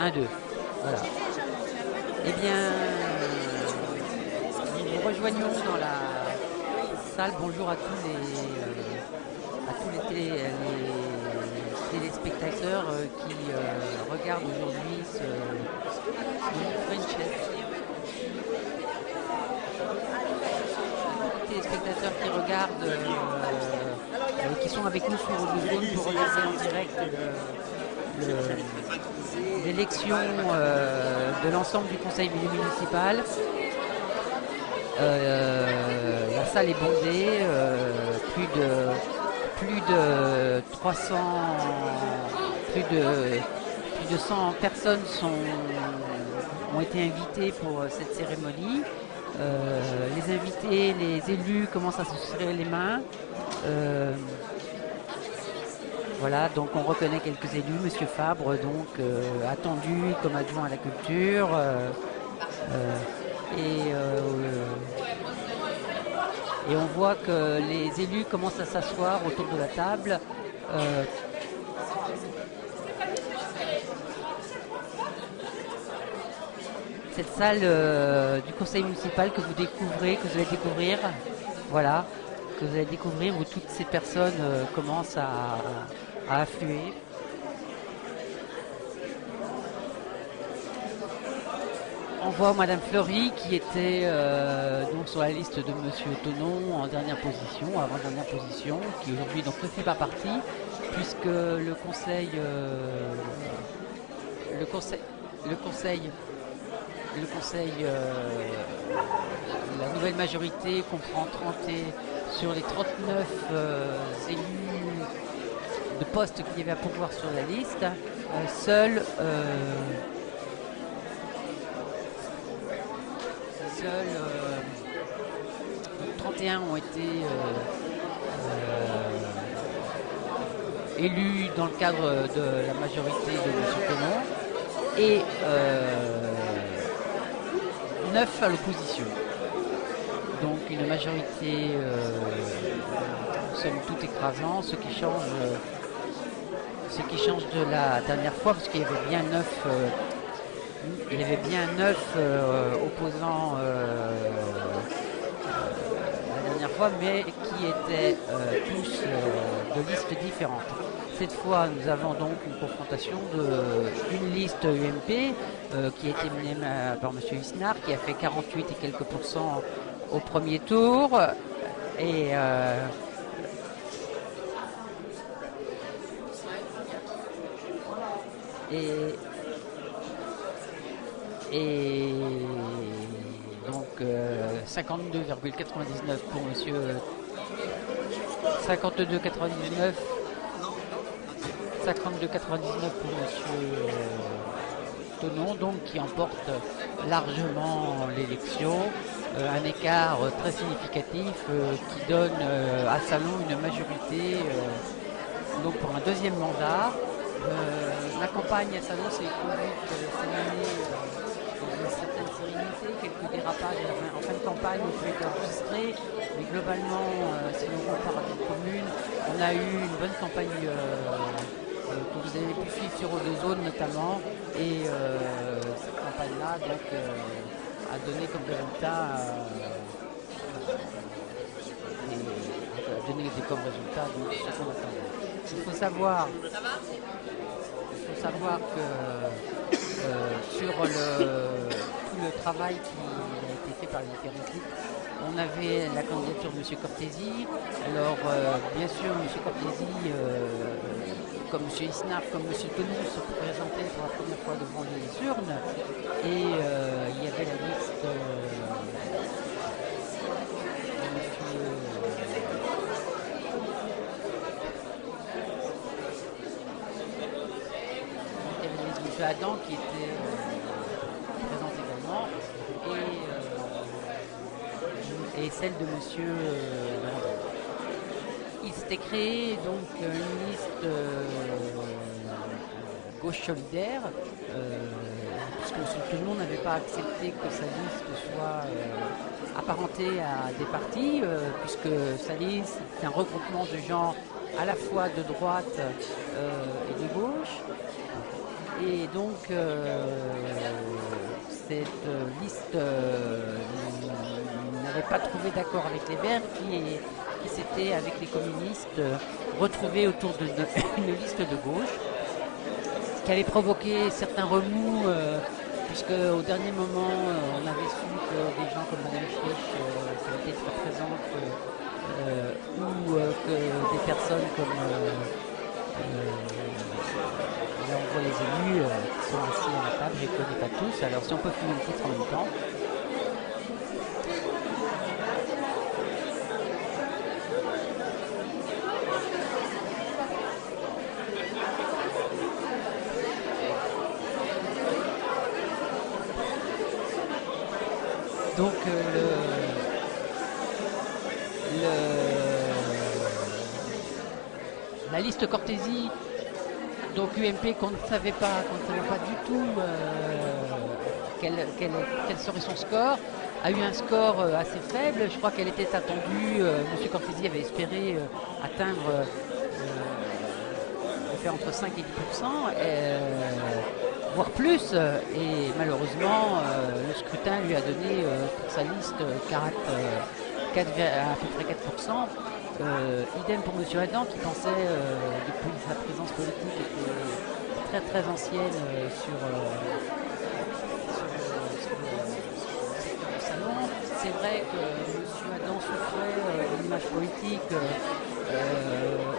Un, deux. Voilà. Eh bien, nous nous rejoignons dans la salle. Bonjour à tous les téléspectateurs qui regardent aujourd'hui ce French Fest. Téléspectateurs qui regardent, qui sont avec nous sur Zone pour regarder en direct l'élection de l'ensemble du conseil municipal. La salle est bondée, plus de 300, plus de 100 personnes ont été invitées pour cette cérémonie. Les invités, les élus commencent à se serrer les mains. Voilà, donc on reconnaît quelques élus, Monsieur Fabre, donc attendu comme adjoint à la culture, et on voit que les élus commencent à s'asseoir autour de la table. Cette salle du conseil municipal que vous découvrez, que vous allez découvrir, voilà, que vous allez découvrir où toutes ces personnes commencent à affluer. On voit Madame Fleury qui était donc sur la liste de Monsieur Tonon en dernière position, avant-dernière position, qui aujourd'hui donc ne fait pas partie, puisque le conseil, la nouvelle majorité comprend 30 sur les 39 élus de postes qu'il y avait à pourvoir sur la liste, seuls 31 ont été élus dans le cadre de la majorité de M. Tonon et 9 à l'opposition. Donc une majorité somme toute écrasant, ce qui change de la dernière fois, parce qu'il y avait bien 9 opposants la dernière fois, mais qui étaient tous de listes différentes. Cette fois, nous avons donc une confrontation d'une liste UMP qui a été menée par M. Isnard, qui a fait 48 et quelques pourcents au premier tour. Et donc 52,99 pour monsieur 52,99 52,99 pour monsieur Thonon, donc qui emporte largement l'élection, un écart très significatif qui donne à Salon une majorité donc pour un deuxième mandat. La campagne à Salon s'est conduite cette année dans une certaine sérénité, quelques dérapages en fin de campagne ont pu être enregistrés, mais globalement, si on compare à d'autres communes, on a eu une bonne campagne que vous avez pu suivre sur Eau-de-Zone notamment, et cette campagne-là donc a donné comme résultat comme résultat donc, ce qu'on attendait. Il faut savoir que sur tout le travail qui a été fait par les différents groupes, on avait la candidature de M. Cortési. Alors, bien sûr, M. Cortési, comme M. Isnard, comme M. Thonon, se présentaient pour la première fois devant les urnes. Et il y avait la liste de M. Adam qui était présente également. Et celle de M. Landry. Il s'était créé donc une liste gauche solidaire, puisque M. Thonon n'avait pas accepté que sa liste soit apparentée à des partis, puisque sa liste est un regroupement de gens à la fois de droite et de gauche. Et donc cette liste n'avait pas trouvé d'accord avec les Verts qui s'étaient, avec les communistes, retrouvés autour d'une liste de gauche, ce qui avait provoqué certains remous, puisque au dernier moment, on avait su que des gens comme Mme Frisch, qui étaient très présentes, ou que des personnes comme là on voit les élus qui sont assis à la table, je ne les connais pas tous, alors si on peut filmer le titre en même temps. Donc la liste Cortési, donc UMP qu'on ne savait pas du tout quel serait son score, a eu un score assez faible. Je crois qu'elle était attendue, M. Cortési avait espéré atteindre faire entre 5 et 10%, voire plus, et malheureusement le scrutin lui a donné pour sa liste à peu près 4%. Idem pour M. Adam qui pensait, depuis sa présence politique, était très très ancienne sur le salon. C'est vrai que M. Adam souffrait d'une image politique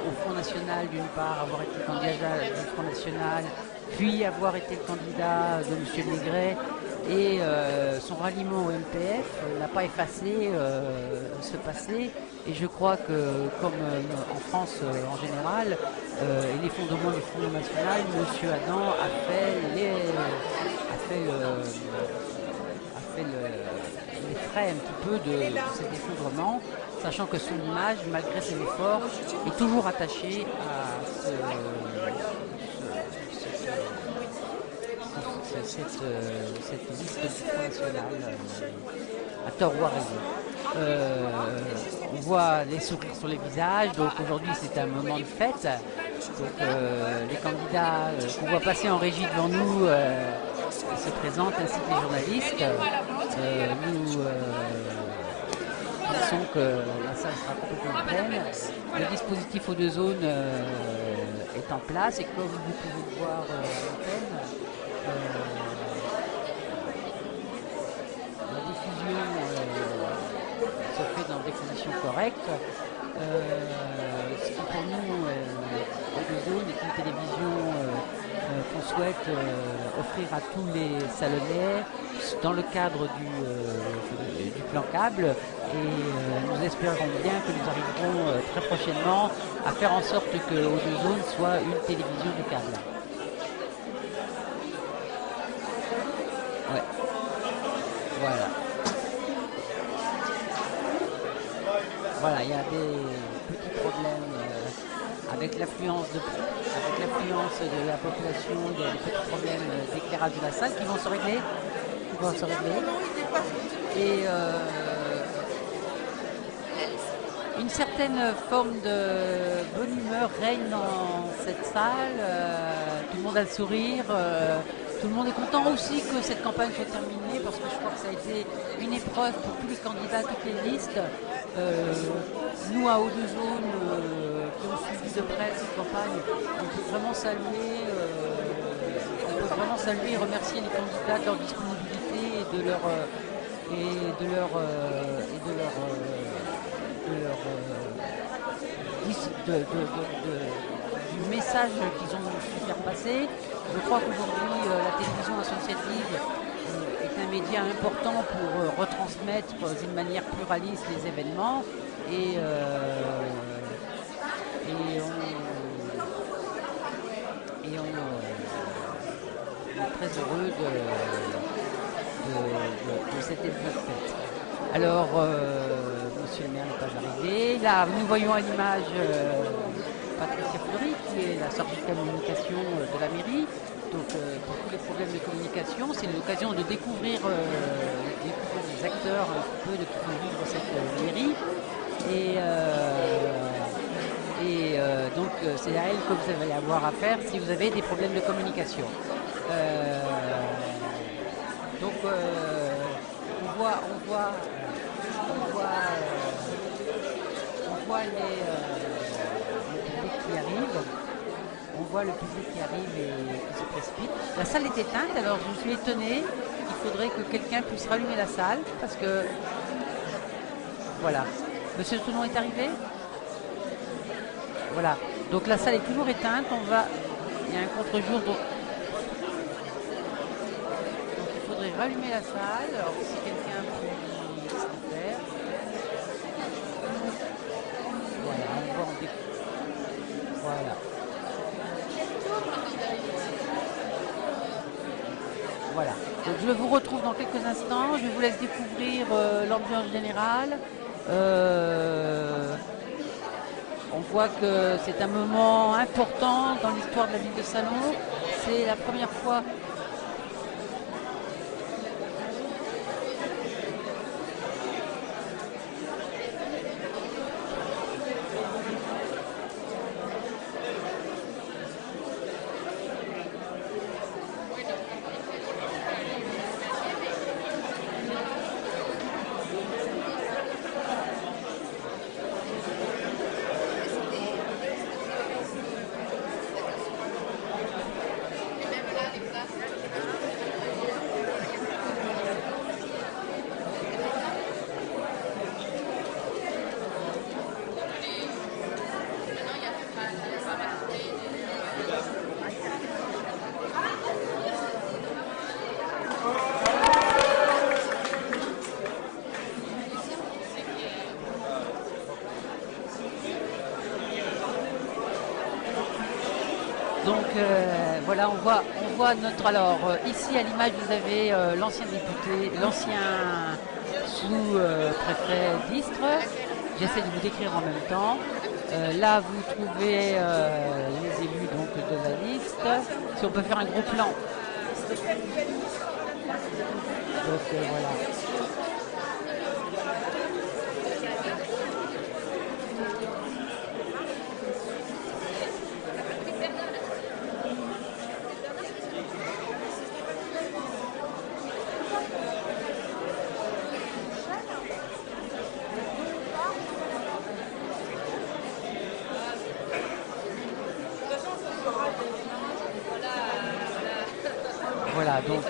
au Front National, d'une part, avoir été candidat du Front National, puis avoir été le candidat de M. Maigret, et son ralliement au MPF n'a pas effacé ce passé. Et je crois que, comme en France en général, et les fondements du Front National, M. Adam a fait les frais un petit peu de cet effondrement, sachant que son image, malgré ses efforts, est toujours attachée à cette liste du Front National, à tort ou à raison. On voit les sourires sur les visages, donc aujourd'hui c'est un moment de fête. Donc les candidats qu'on voit passer en régie devant nous se présentent, ainsi que les journalistes. Nous pensons que la salle sera complètement pleine. Le dispositif aux deux zones est en place, et comme vous pouvez le voir à l'antenne, la diffusion se fait dans des conditions correctes. Ce qui pour nous, aux deux zones, est une télévision qu'on souhaite offrir à tous les Salonnais dans le cadre du plan câble, et nous espérons bien que nous arriverons très prochainement à faire en sorte que aux deux zones soit une télévision de câble. Voilà. Voilà, il y a des petits problèmes avec l'affluence de la population, il y a des petits problèmes d'éclairage de la salle qui vont se régler. Qui vont se régler. Et une certaine forme de bonne humeur règne dans cette salle. Tout le monde a le sourire. Tout le monde est content aussi que cette campagne soit terminée parce que je crois que ça a été une épreuve pour tous les candidats, toutes les listes. Nous, à Hauts-de-Zone, qui ont suivi de près cette campagne, on peut vraiment saluer, et remercier les candidats de leur disponibilité et de leur du message qu'ils ont su faire passer. Je crois qu'aujourd'hui, la télévision associative est un média important pour retransmettre d'une manière pluraliste les événements et on est très heureux de cette fête. Alors, monsieur le maire n'est pas arrivé. Là, nous voyons à l'image Patricia Fleury, qui est la chargée de communication de la mairie. Donc, pour tous les problèmes de communication, c'est l'occasion de découvrir les acteurs un peu de qui font vivre cette mairie. Donc, c'est à elle que vous allez avoir à faire si vous avez des problèmes de communication. Donc, on voit le public qui arrive. On voit le public qui arrive et qui se précipite. La salle est éteinte, alors je suis étonnée. Il faudrait que quelqu'un puisse rallumer la salle parce que voilà. Monsieur Toulon est arrivé. Voilà. Donc la salle est toujours éteinte. Il y a un contre-jour. Donc il faudrait rallumer la salle. Alors si quelqu'un peut le faire. Voilà, on voit voilà. Voilà. Donc je vous retrouve dans quelques instants. Je vous laisse découvrir l'ambiance générale. On voit que c'est un moment important dans l'histoire de la ville de Salon. C'est la première fois. Donc voilà, on voit notre. Alors ici à l'image vous avez l'ancien député, l'ancien sous-préfet d'Istres. J'essaie de vous décrire en même temps. Là vous trouvez les élus donc de la liste. Si on peut faire un gros plan. Donc voilà. Voilà, donc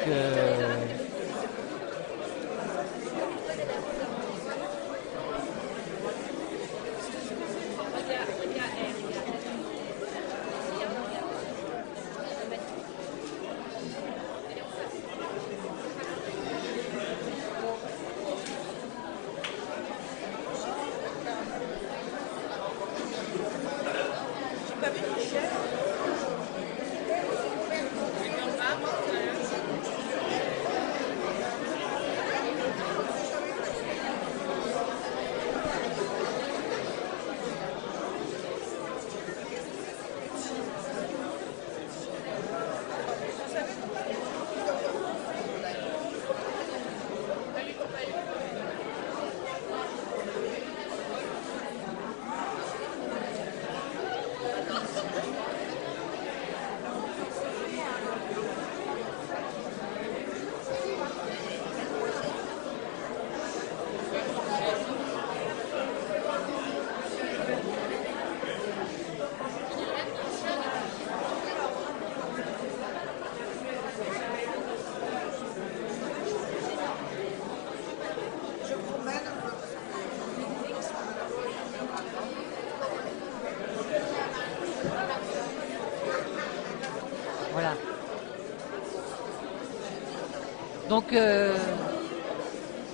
Donc,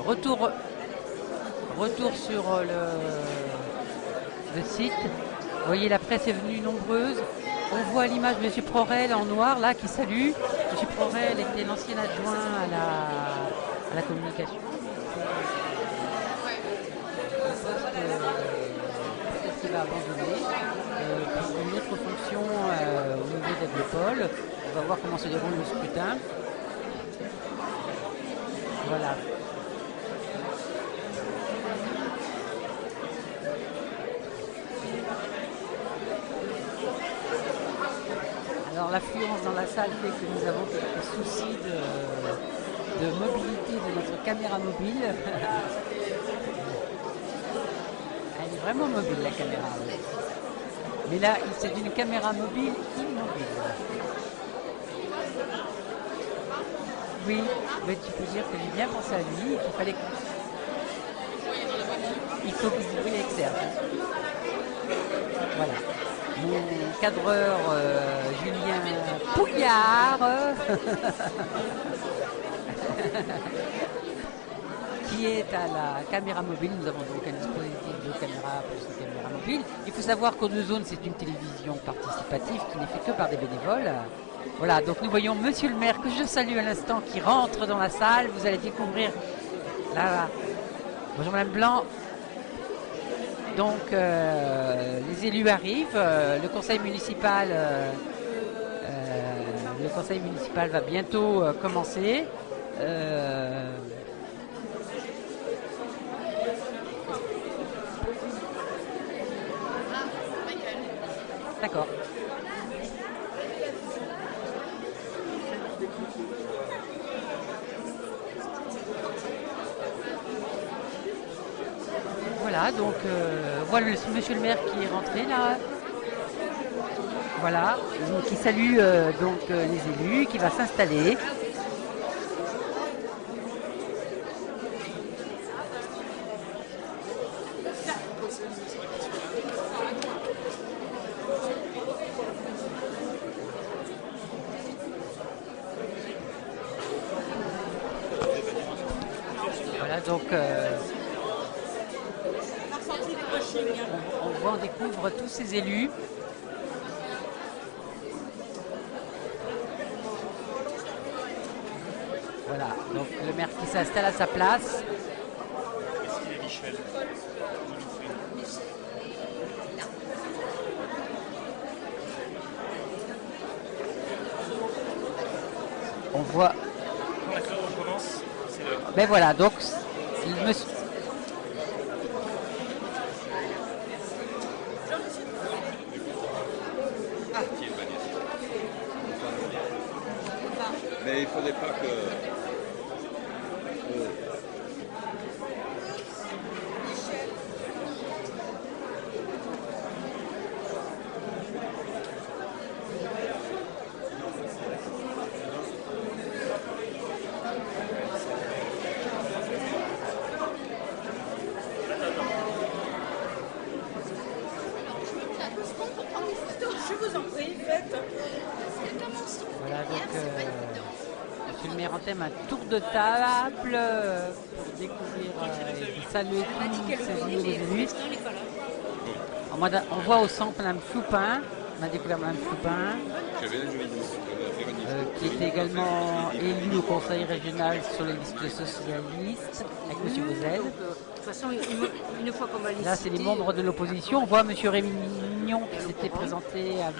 retour sur le site. Vous voyez, la presse est venue nombreuse. On voit à l'image M. Prorel en noir, là, qui salue. M. Prorel était l'ancien adjoint à la communication. Peut-être qu'il va abandonner pour une autre fonction au niveau d'Aglopol. On va voir comment se déroule le scrutin. Voilà. Alors l'affluence dans la salle fait que nous avons quelques soucis de mobilité de notre caméra mobile. Elle est vraiment mobile, la caméra. Mais là, c'est une caméra mobile immobile. Oui, mais tu peux dire que j'ai bien pensé à lui et qu'il fallait que... Il faut que vous voyez externe. Voilà. Mon cadreur Julien Pouillard qui est à la caméra mobile. Nous avons donc un dispositif de caméra pour cette caméra mobile. Il faut savoir qu'Eau de Zone, c'est une télévision participative qui n'est faite que par des bénévoles. Voilà, donc nous voyons Monsieur le maire, que je salue à l'instant, qui rentre dans la salle. Vous allez découvrir là. Bonjour Madame Blanc. Donc les élus arrivent, le conseil municipal va bientôt commencer. D'accord. Voilà, donc voilà monsieur le maire qui est rentré là. Voilà, qui salue donc les élus, qui va s'installer. Voilà, donc on découvre tous ces élus. Voilà, donc le maire qui s'installe à sa place. Est-ce qu'il est Michel? On voit. D'accord, on commence. Ben voilà, donc le monsieur. Mais il ne faudrait pas que... Je vous en prie, faites. Voilà, donc monsieur le maire entame un tour de table pour découvrir et saluer tous ces nouveaux élus. On voit au centre Mme Floupin, on a découvert Mme Floupin, qui est également élue au conseil régional sur les listes socialistes, avec M. Bozet. De toute façon, une fois qu'on va les Là, c'est les membres de l'opposition. On voit M. Rémy Mignon qui s'était présenté avec...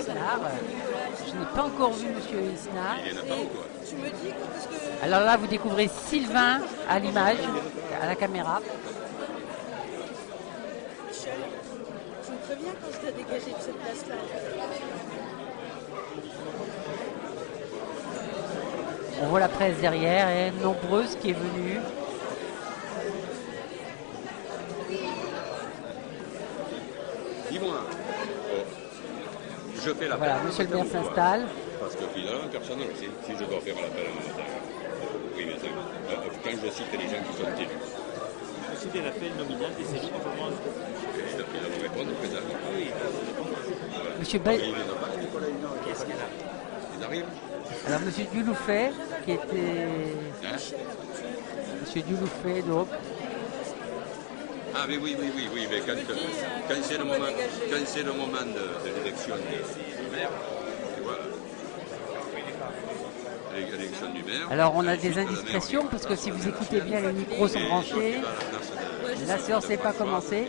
Isnar. Je n'ai pas encore vu Monsieur Isnar. Alors là, vous découvrez Sylvain à l'image, à la caméra. Michel, je me préviens quand je dois dégager de cette place-là. On voit la presse derrière et nombreuse qui est venue. Dis-moi, je fais la Voilà, monsieur le maire s'installe. Parce que finalement, personne ne sait si je dois faire l'appel à matin. Oui, mais quand je cite les gens qui sont élus. Ensuite, il a fait le nominal des élus. Il va me répondre, président. Monsieur Il est normal. arrive. Alors, monsieur Duloufet, qui était. Hein? Monsieur Duloufet, donc. Ah mais oui, mais quand c'est le moment, de l'élection du maire, tu vois, l'élection du maire. Alors, on a des indiscrétions, parce que si vous écoutez bien, les micros sont branchés. La séance n'est pas commencée.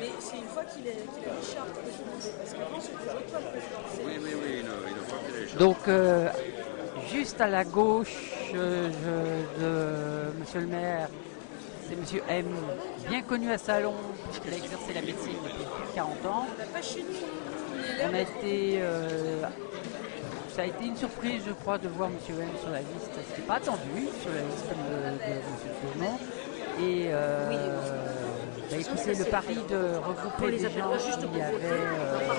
Mais c'est une fois qu'il est Richard que je demandais, parce qu'avant je ne pouvais pas le faire. Oui, une fois qu'il est Richard. Donc, juste à la gauche de monsieur le maire, c'est monsieur M, bien connu à Salon, puisqu'il a exercé la médecine depuis plus de 40 ans. Pas chez nous. On a été, ça a été une surprise, je crois, de voir monsieur M sur la liste. C'était pas attendu sur la liste de monsieur Tournon. Et bah, écoutez, le pari de regrouper des gens qui avaient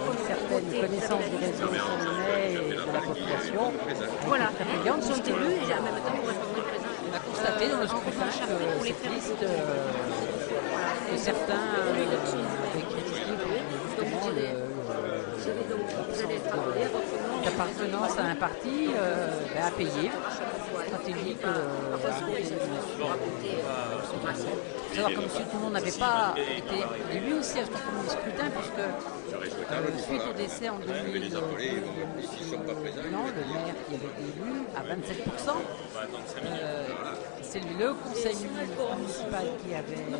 une certaine connaissance du réseau Saulonnais et de la population. Voilà, très payante, ils sont puisque élus et en même temps pour répondre présent. on a constaté dans le scrutin que cette liste, que certains avaient critiqué justement l'appartenance à un parti à payer. Stratégique. Il faut savoir que M. Toulon n'avait pas été élu aussi à ce premier scrutin, puisque suite au décès en 2000 de Blanc, le maire qui avait été élu à 27%, c'est le conseil municipal qui avait élu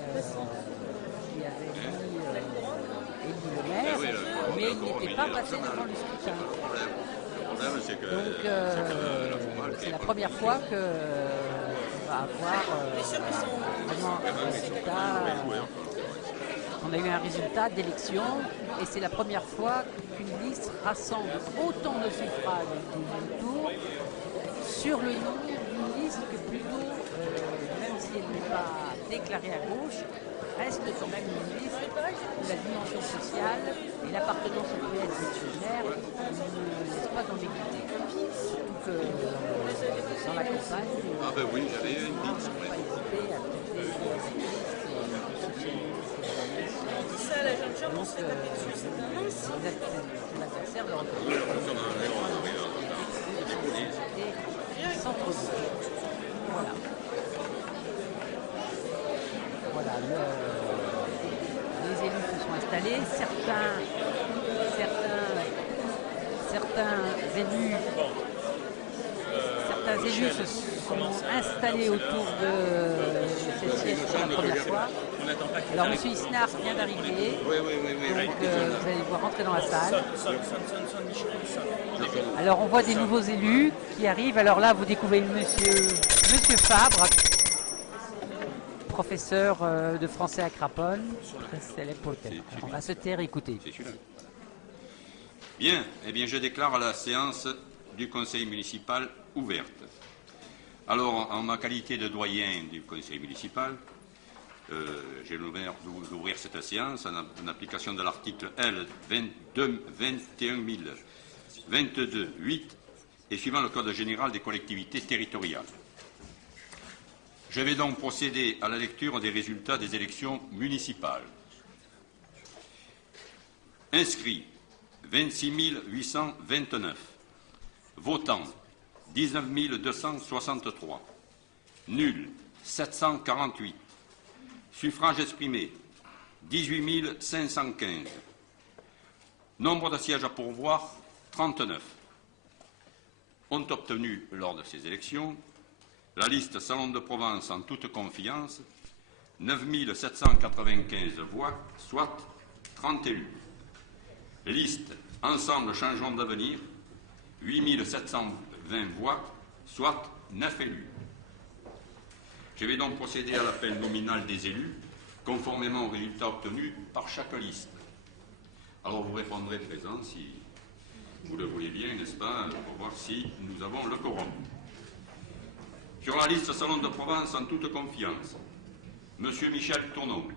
le maire, mais il n'était pas passé devant le scrutin. Donc c'est la première fois qu'on va avoir vraiment un résultat. On a eu un résultat d'élection et c'est la première fois qu'une liste rassemble autant de suffrages du deuxième tour sur le nom d'une liste que plutôt, même si elle n'est pas déclarée à gauche, reste quand même une liste où la dimension sociale et l'appartenance au PS fonctionnaire ne laissent pas d'ambiguïté. Surtout que dans la campagne, ah ben oui, j'avais eu une liste. pas hésité à Ça, la jeune femme, on se fait taper dessus, c'est un mince. l'adversaire leur centre-ville. Voilà. Voilà, les élus se sont installés. Certains élus se sont installés autour de cette siège pour la première fois. Alors, M. Isnard vient d'arriver. Oui. Donc, vous allez le voir rentrer dans la salle. Alors, on voit des nouveaux élus qui arrivent. Alors là, vous découvrez Monsieur Fabre, professeur de français à Craponne, très célèbre pour le thème. On va se taire, écouter. C'est celui-là. Bien, eh bien, je déclare la séance du conseil municipal ouverte. Alors, en ma qualité de doyen du conseil municipal, j'ai l'honneur d'ouvrir cette séance en application de l'article L 21.022.8 et suivant le Code général des collectivités territoriales. Je vais donc procéder à la lecture des résultats des élections municipales. Inscrits 26 829. Votants 19 263. Nuls 748. Suffrages exprimés 18 515. Nombre de sièges à pourvoir 39. Ont obtenu lors de ces élections la liste Salon de Provence en toute confiance 9 795 voix, soit 30 élus. Liste Ensemble Changeons d'avenir 8 720 voix, soit 9 élus. Je vais donc procéder à l'appel nominal des élus, conformément aux résultats obtenus par chaque liste. Alors vous répondrez présent si vous le voulez bien, n'est-ce pas, pour voir si nous avons le quorum. Sur la liste Salon de Provence en toute confiance, Monsieur Michel Tournon.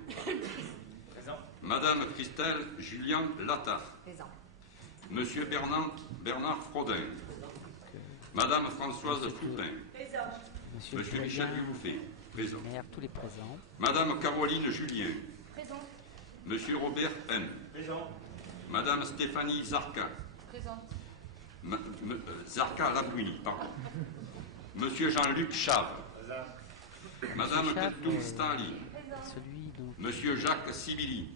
Présent. Madame Christelle Julien Lattard. Présent. Monsieur Bernard Frodin. Madame Françoise Toupin. Présent. Monsieur Michel Duloufet. Présent. Maire, tous les présents. Madame Caroline Julien. Présent. Monsieur Robert M. Présent. Madame Stéphanie Zarka. Présente. Zarka Labouini, pardon. Monsieur Jean-Luc Chave. Madame Chave, Keltoum Stanley. Celui donc, Monsieur Jacques Sibili.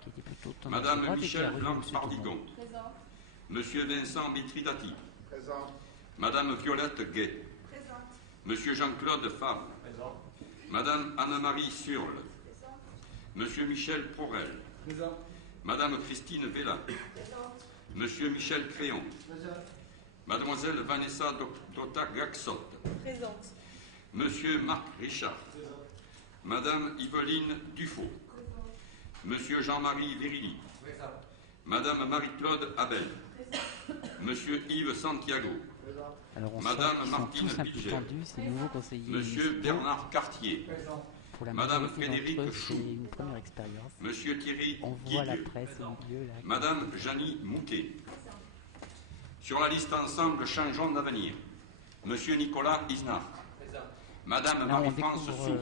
qui était plutôt tendance à Madame droite et qui a Michel rejoint Blanc Monsieur Pardigon. Monsieur Vincent Mitridati. Madame Violette Gay. Monsieur Jean-Claude Favre. Madame Anne-Marie Surle. Monsieur Michel Prorel. Madame Christine Vella. Monsieur Michel Créon. Mademoiselle Vanessa Dota-Gaxot. Présente. Monsieur Marc Richard. Madame Yveline Dufaux. Monsieur Jean-Marie Vérilly. Madame Marie-Claude Abel. Monsieur Yves Santiago. Alors on Madame sent qu'ils sont Martine tous un peu Pilger. tendus, ces nouveaux conseillers Monsieur municipaux. Bernard Cartier. Pour la Madame majorité Frédéric d'entre eux, Chou. c'est une première expérience. Monsieur Thierry On voit la Guigueux. presse au milieu là. Madame Janie Moutet. Sur la liste ensemble Changeons d'avenir. Monsieur Nicolas Isnard. Madame Là on Marie-France découvre Sou.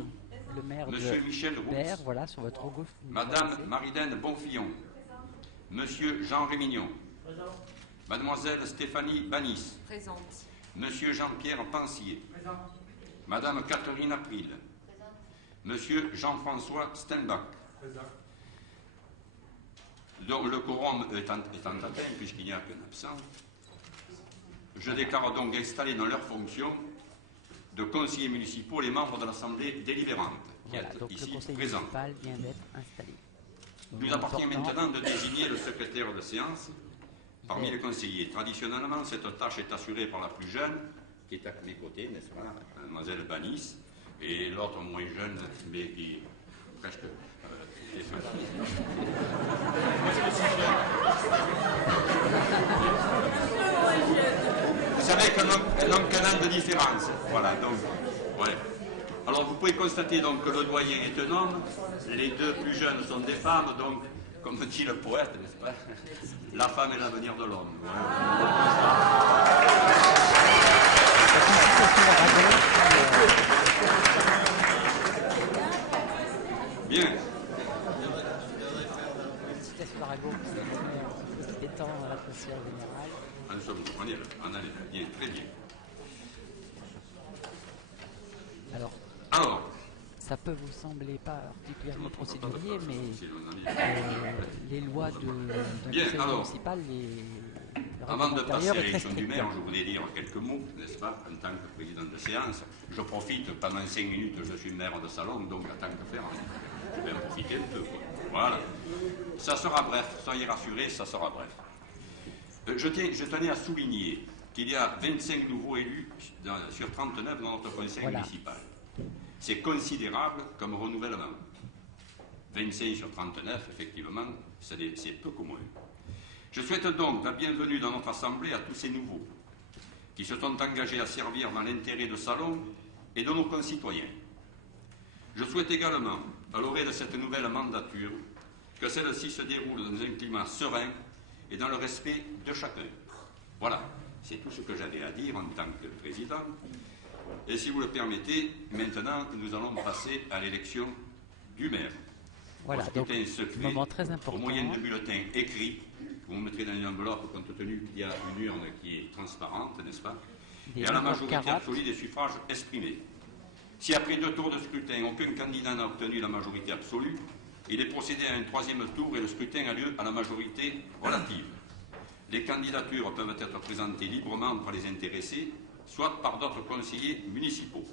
le maire Monsieur de Michel Roux. Berre, voilà, sur votre logo. Madame Marilène Bonfillon. Monsieur Jean Rémignon. Mademoiselle Stéphanie Banis. Présente. Monsieur Jean-Pierre Pensier. Madame Catherine April. Monsieur Jean-François Steinbach. Donc le quorum est en atteint puisqu'il n'y a qu'un absent. Je déclare donc installés dans leurs fonctions de conseillers municipaux les membres de l'Assemblée délibérante qui Voilà, est donc le ici conseil présent. municipal vient d'être installé. Il nous appartient maintenant de désigner le secrétaire de séance parmi les conseillers. Traditionnellement, cette tâche est assurée par la plus jeune, qui est à mes côtés, n'est-ce pas, mademoiselle Banis, et l'autre moins jeune, mais qui est presque... est Vous savez qu'elles n'ont qu'un an de différence. Voilà, donc, ouais. Alors vous pouvez constater donc que le doyen est un homme, les deux plus jeunes sont des femmes, donc, comme dit le poète, n'est-ce pas, la femme est l'avenir de l'homme. Bien. Félicitations Arago, c'est étant l'atmosphère générale. Ah, nous sommes en allée, bien, très bien. Alors, Ça peut vous sembler pas particulièrement procédurier, mais c'est mon ami. les lois d'un Bien, conseil alors, municipal, le Avant de règlement passer intérieur à est très l'élection du strict. maire, je voulais dire quelques mots, n'est-ce pas, en tant que président de séance. Je profite, pendant 5 minutes, je suis maire de salon, donc en tant que faire, je vais en profiter un peu. Quoi. Voilà. Ça sera bref, soyez rassurés, ça sera bref. Je tenais à souligner qu'il y a 25 nouveaux élus sur 39 dans notre conseil municipal. C'est considérable comme renouvellement. 25 sur 39, effectivement, c'est peu commun. Je souhaite donc la bienvenue dans notre Assemblée à tous ces nouveaux qui se sont engagés à servir dans l'intérêt de Salon et de nos concitoyens. Je souhaite également, à l'orée de cette nouvelle mandature, que celle-ci se déroule dans un climat serein et dans le respect de chacun. Voilà, c'est tout ce que j'avais à dire en tant que président. Et si vous le permettez, maintenant, nous allons passer à l'élection du maire. Voilà, donc, moment très important. Au moyen de bulletins écrits, vous me mettrez dans une enveloppe compte tenu qu'il y a une urne qui est transparente, n'est-ce pas? Et à la majorité absolue des suffrages exprimés. Si après 2 tours de scrutin, aucun candidat n'a obtenu la majorité absolue, il est procédé à un 3e tour et le scrutin a lieu à la majorité relative. Les candidatures peuvent être présentées librement par les intéressés, soit par d'autres conseillers municipaux.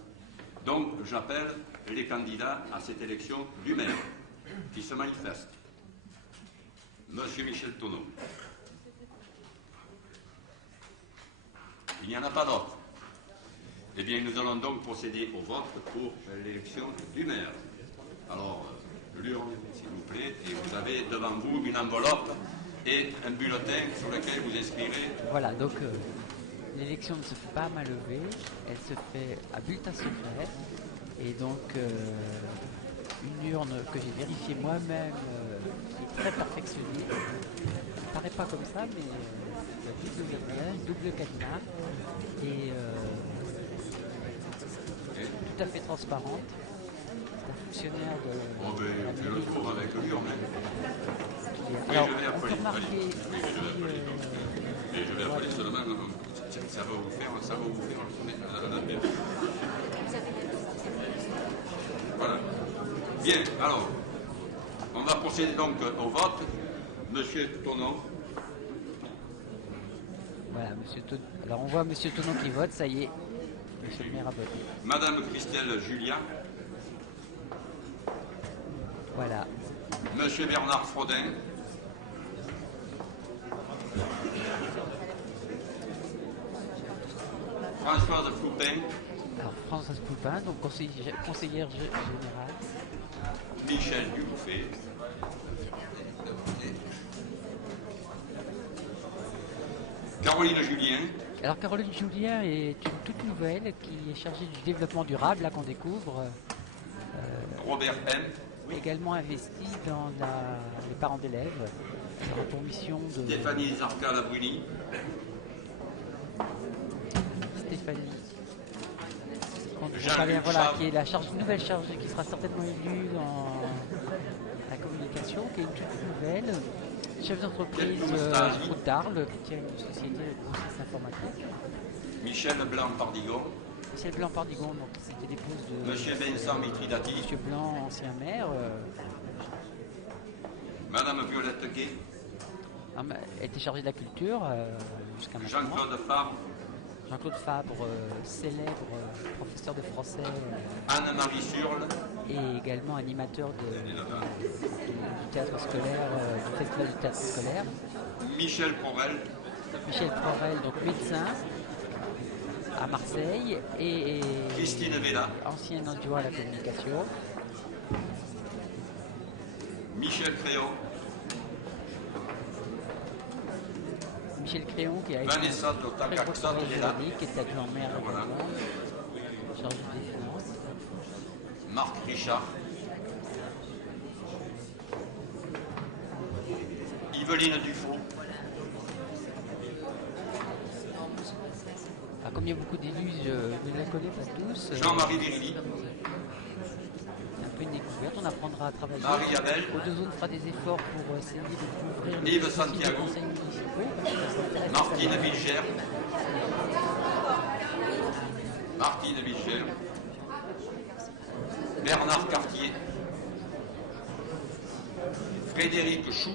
Donc, j'appelle les candidats à cette élection du maire qui se manifestent. Monsieur Michel Tonneau. Il n'y en a pas d'autres. Eh bien, nous allons donc procéder au vote pour l'élection du maire. Alors, l'urne, s'il vous plaît, et vous avez devant vous une enveloppe et un bulletin sur lequel vous inscrirez. Voilà, donc l'élection ne se fait pas à main levée, elle se fait à bulletin secret. Et donc, une urne que j'ai vérifiée moi-même, qui est très perfectionnée. Ça ne paraît pas comme ça, mais double cadenas et tout à fait transparente. C'est un fonctionnaire de la Je le trouve avec l'urne. Alors, je vais on peut appeler. remarquer Et je vais appeler seulement. Tiens, ça va vous faire un appel. Voilà. Bien, alors, on va procéder donc au vote. Monsieur Tonon. Voilà, monsieur Tonon. Alors on voit monsieur Tonon qui vote, ça y est. Monsieur le maire a voté. Madame Christelle Julia. Voilà. Monsieur Bernard Frodin. Françoise Floupin. Alors Françoise Poupin, donc conseillère générale. Michel Dubouffet. Caroline Julien. Alors Caroline Julien est une toute nouvelle qui est chargée du développement durable, là qu'on découvre. Robert M. Également investie dans les parents d'élèves. Elle a pour mission de... Stéphanie Zarka Bruni. Stéphanie. Jean-Luc Voilà, Chabre. qui est la nouvelle chargée, qui sera certainement élue dans la communication, qui est une toute nouvelle. Chef d'entreprise Route d'Arles, qui tient une société de grossiste informatique. Michel Blanc-Pardigon. Michel Blanc-Pardigon, donc c'était l'épouse de Monsieur Vincent Mitridati. Monsieur Blanc, ancien maire. Madame Violette Gay. Elle était chargée de la culture jusqu'à maintenant. Jean-Claude Fabre. Jean-Claude Fabre, célèbre professeur de français Anne-Marie Surle. et également animateur du théâtre scolaire, du festival du théâtre scolaire. Michel Provel. Michel Prorel, donc médecin à Marseille et Christine Vella. ancienne adjoint à la communication. Michel Créon. Michel Créon qui a été Vanessa un très gros Dotacaxon, travail il est là. juridique, qui est adjoint maire Voilà. également, chargé des finances. Marc Richard. Yveline Dufaux. Ah, comme il y a beaucoup d'élus, je ne les connais pas tous. Jean-Marie Virilli. C'est un peu une découverte, on apprendra à travailler. Marie Abel. Odozone fera des efforts pour essayer de couvrir Yves les Santiago. conseils municipaux. Parce que ça intéresse Martine les salariés. Vilcher. Martine Vilcher. Bernard Cartier. Frédéric Chou.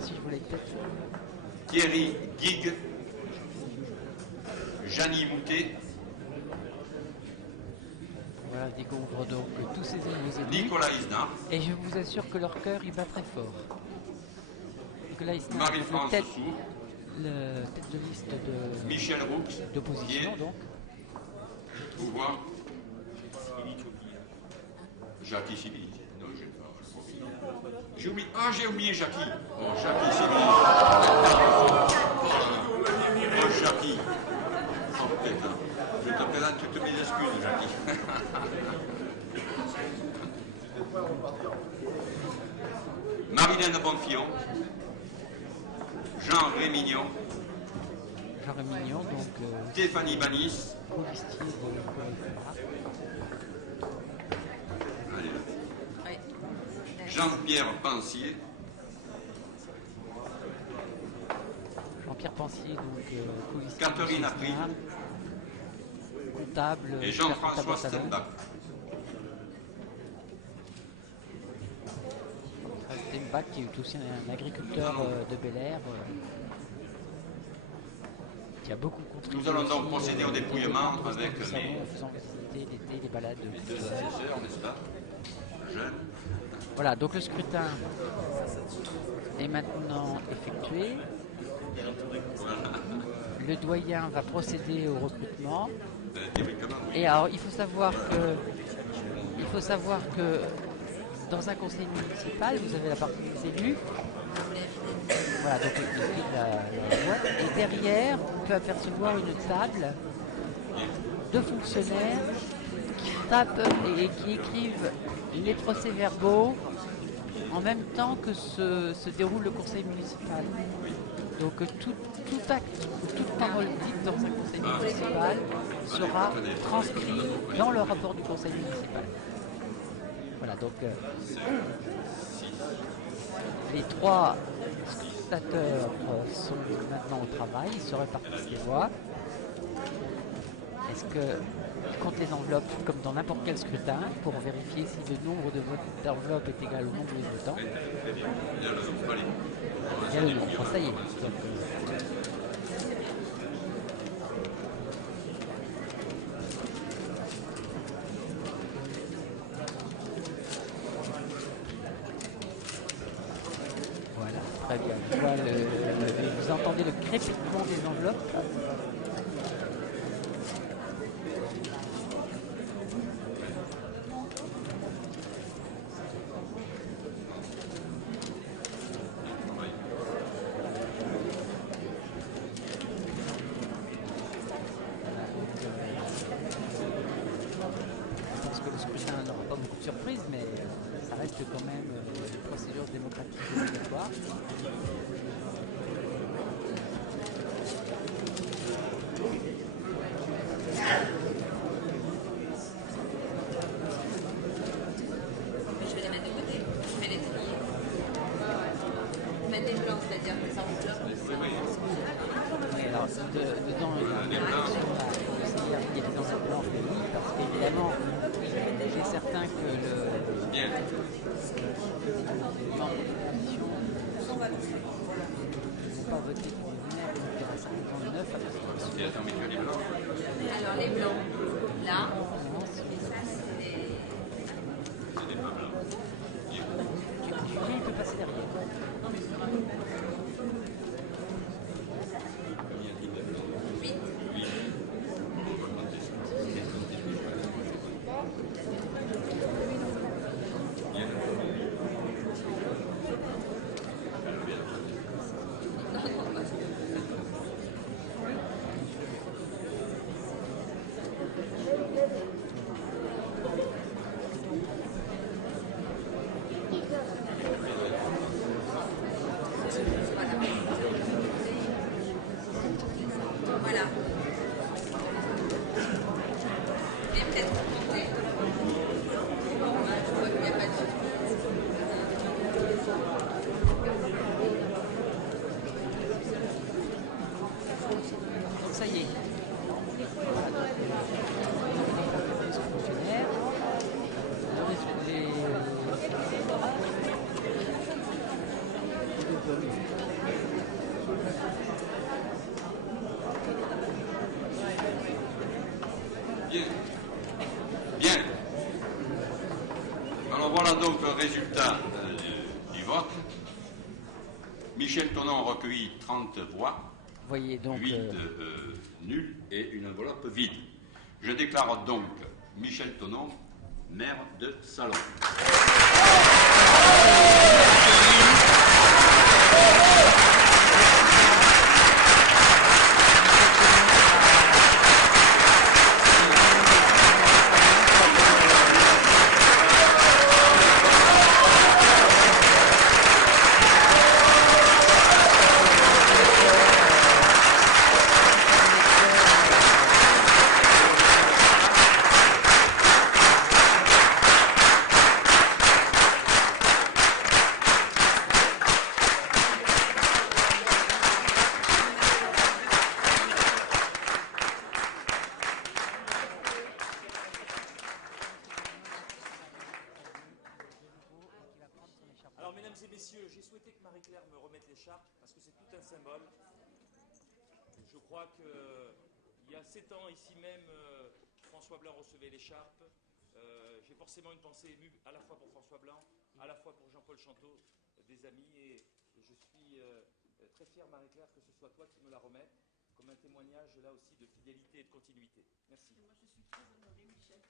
Si je voulais peut-être. Thierry Guigue. Jeannie Moutet. Voilà, je découvre donc tous ces nouveaux élus. Nicolas Isnard. Et je vous assure que leur cœur, il bat très fort. Nicolas Isnard, Marie-France tête Sour. de liste Michel Roux. d'opposition, Qui est donc. pouvoir. Jackie Sibili. Non, j'ai pas. J'ai oublié. Ah, j'ai oublié Jackie. Oh, Jackie Sibili. Oh, Jackie. Oh, putain. Je te présente toutes mes excuses, Jackie. Marilène Bonfillon. Jean Rémignon. Jean Rémignon, donc Stéphanie Banis. colistier de Allez. Jean-Pierre Pensier. Jean-Pierre Pensier, donc colistier. Catherine de Apri. César, comptable. Et expert Jean-François comptable au salon. Stenbach. Stenbach, qui est aussi un agriculteur de Bel Air. Qui a beaucoup contribué. Nous allons donc aussi, procéder au dépouillement développement du avec salon, les en faisant visiter l'été les balades. deux successeurs, n'est-ce pas? Jeunes. Voilà, donc le scrutin est maintenant effectué. Le doyen va procéder au recrutement. Théoriquement, oui. Et alors, il faut savoir que dans un conseil municipal, vous avez la partie des élus. Voilà, donc ici la boîte. Et derrière, on peut apercevoir une table de fonctionnaires qui tapent et qui écrivent les procès-verbaux en même temps que se déroule le conseil municipal. Donc tout acte ou toute parole dite dans un conseil municipal sera transcrit dans le rapport du conseil municipal. Voilà, donc les trois scrutateurs sont maintenant au travail, ils se répartissent les voix. Est-ce que ils comptent les enveloppes comme dans n'importe quel scrutin pour vérifier si le nombre de votes d'enveloppes est égal au nombre de votants? Il y a le nombre, ça y est. Donc, voilà, très bien. Je vois vous entendez le crépitement des enveloppes. Je pense que le scrutin n'aura pas beaucoup de surprises, mais ça reste quand même une procédure démocratique obligatoire. Je vais les mettre de côté, je vais les trier. Mettre des blancs, c'est-à-dire des enveloppes. Oui, alors dedans, il y a une réflexion là, il faut aussi dire qu'il y a des enveloppes blanches, mais oui, parce qu'évidemment, il est certain que le temps de l'opposition ne vont pas voter pour le maire, donc il reste dans le 9 après cette Et attends, mais tu as les blancs. Alors les blancs, là, C'est des pas blancs. Julien, il peut passer derrière. voilà. Et peut-être monter. Je vois qu'il n'y a pas de Donc ça y est. Voilà. Les fonctionnaires. Bien. Bien. Alors voilà donc le résultat du vote. Michel Tonnon a recueilli 30 voix, Vous voyez donc 8 nuls et une enveloppe vide. Je déclare donc Michel Tonnon maire de Salon. Alors, mesdames et messieurs, j'ai souhaité que Marie-Claire me remette l'écharpe parce que c'est tout un symbole. Je crois qu'il y a 7 ans, ici même, François Blanc recevait l'écharpe. J'ai forcément une pensée émue à la fois pour François Blanc, à la fois pour Jean-Paul Chanteau, des amis. Et je suis très fier, Marie-Claire, que ce soit toi qui me la remette, comme un témoignage là aussi de fidélité et de continuité. Merci. Moi, je suis très honorée, Michel.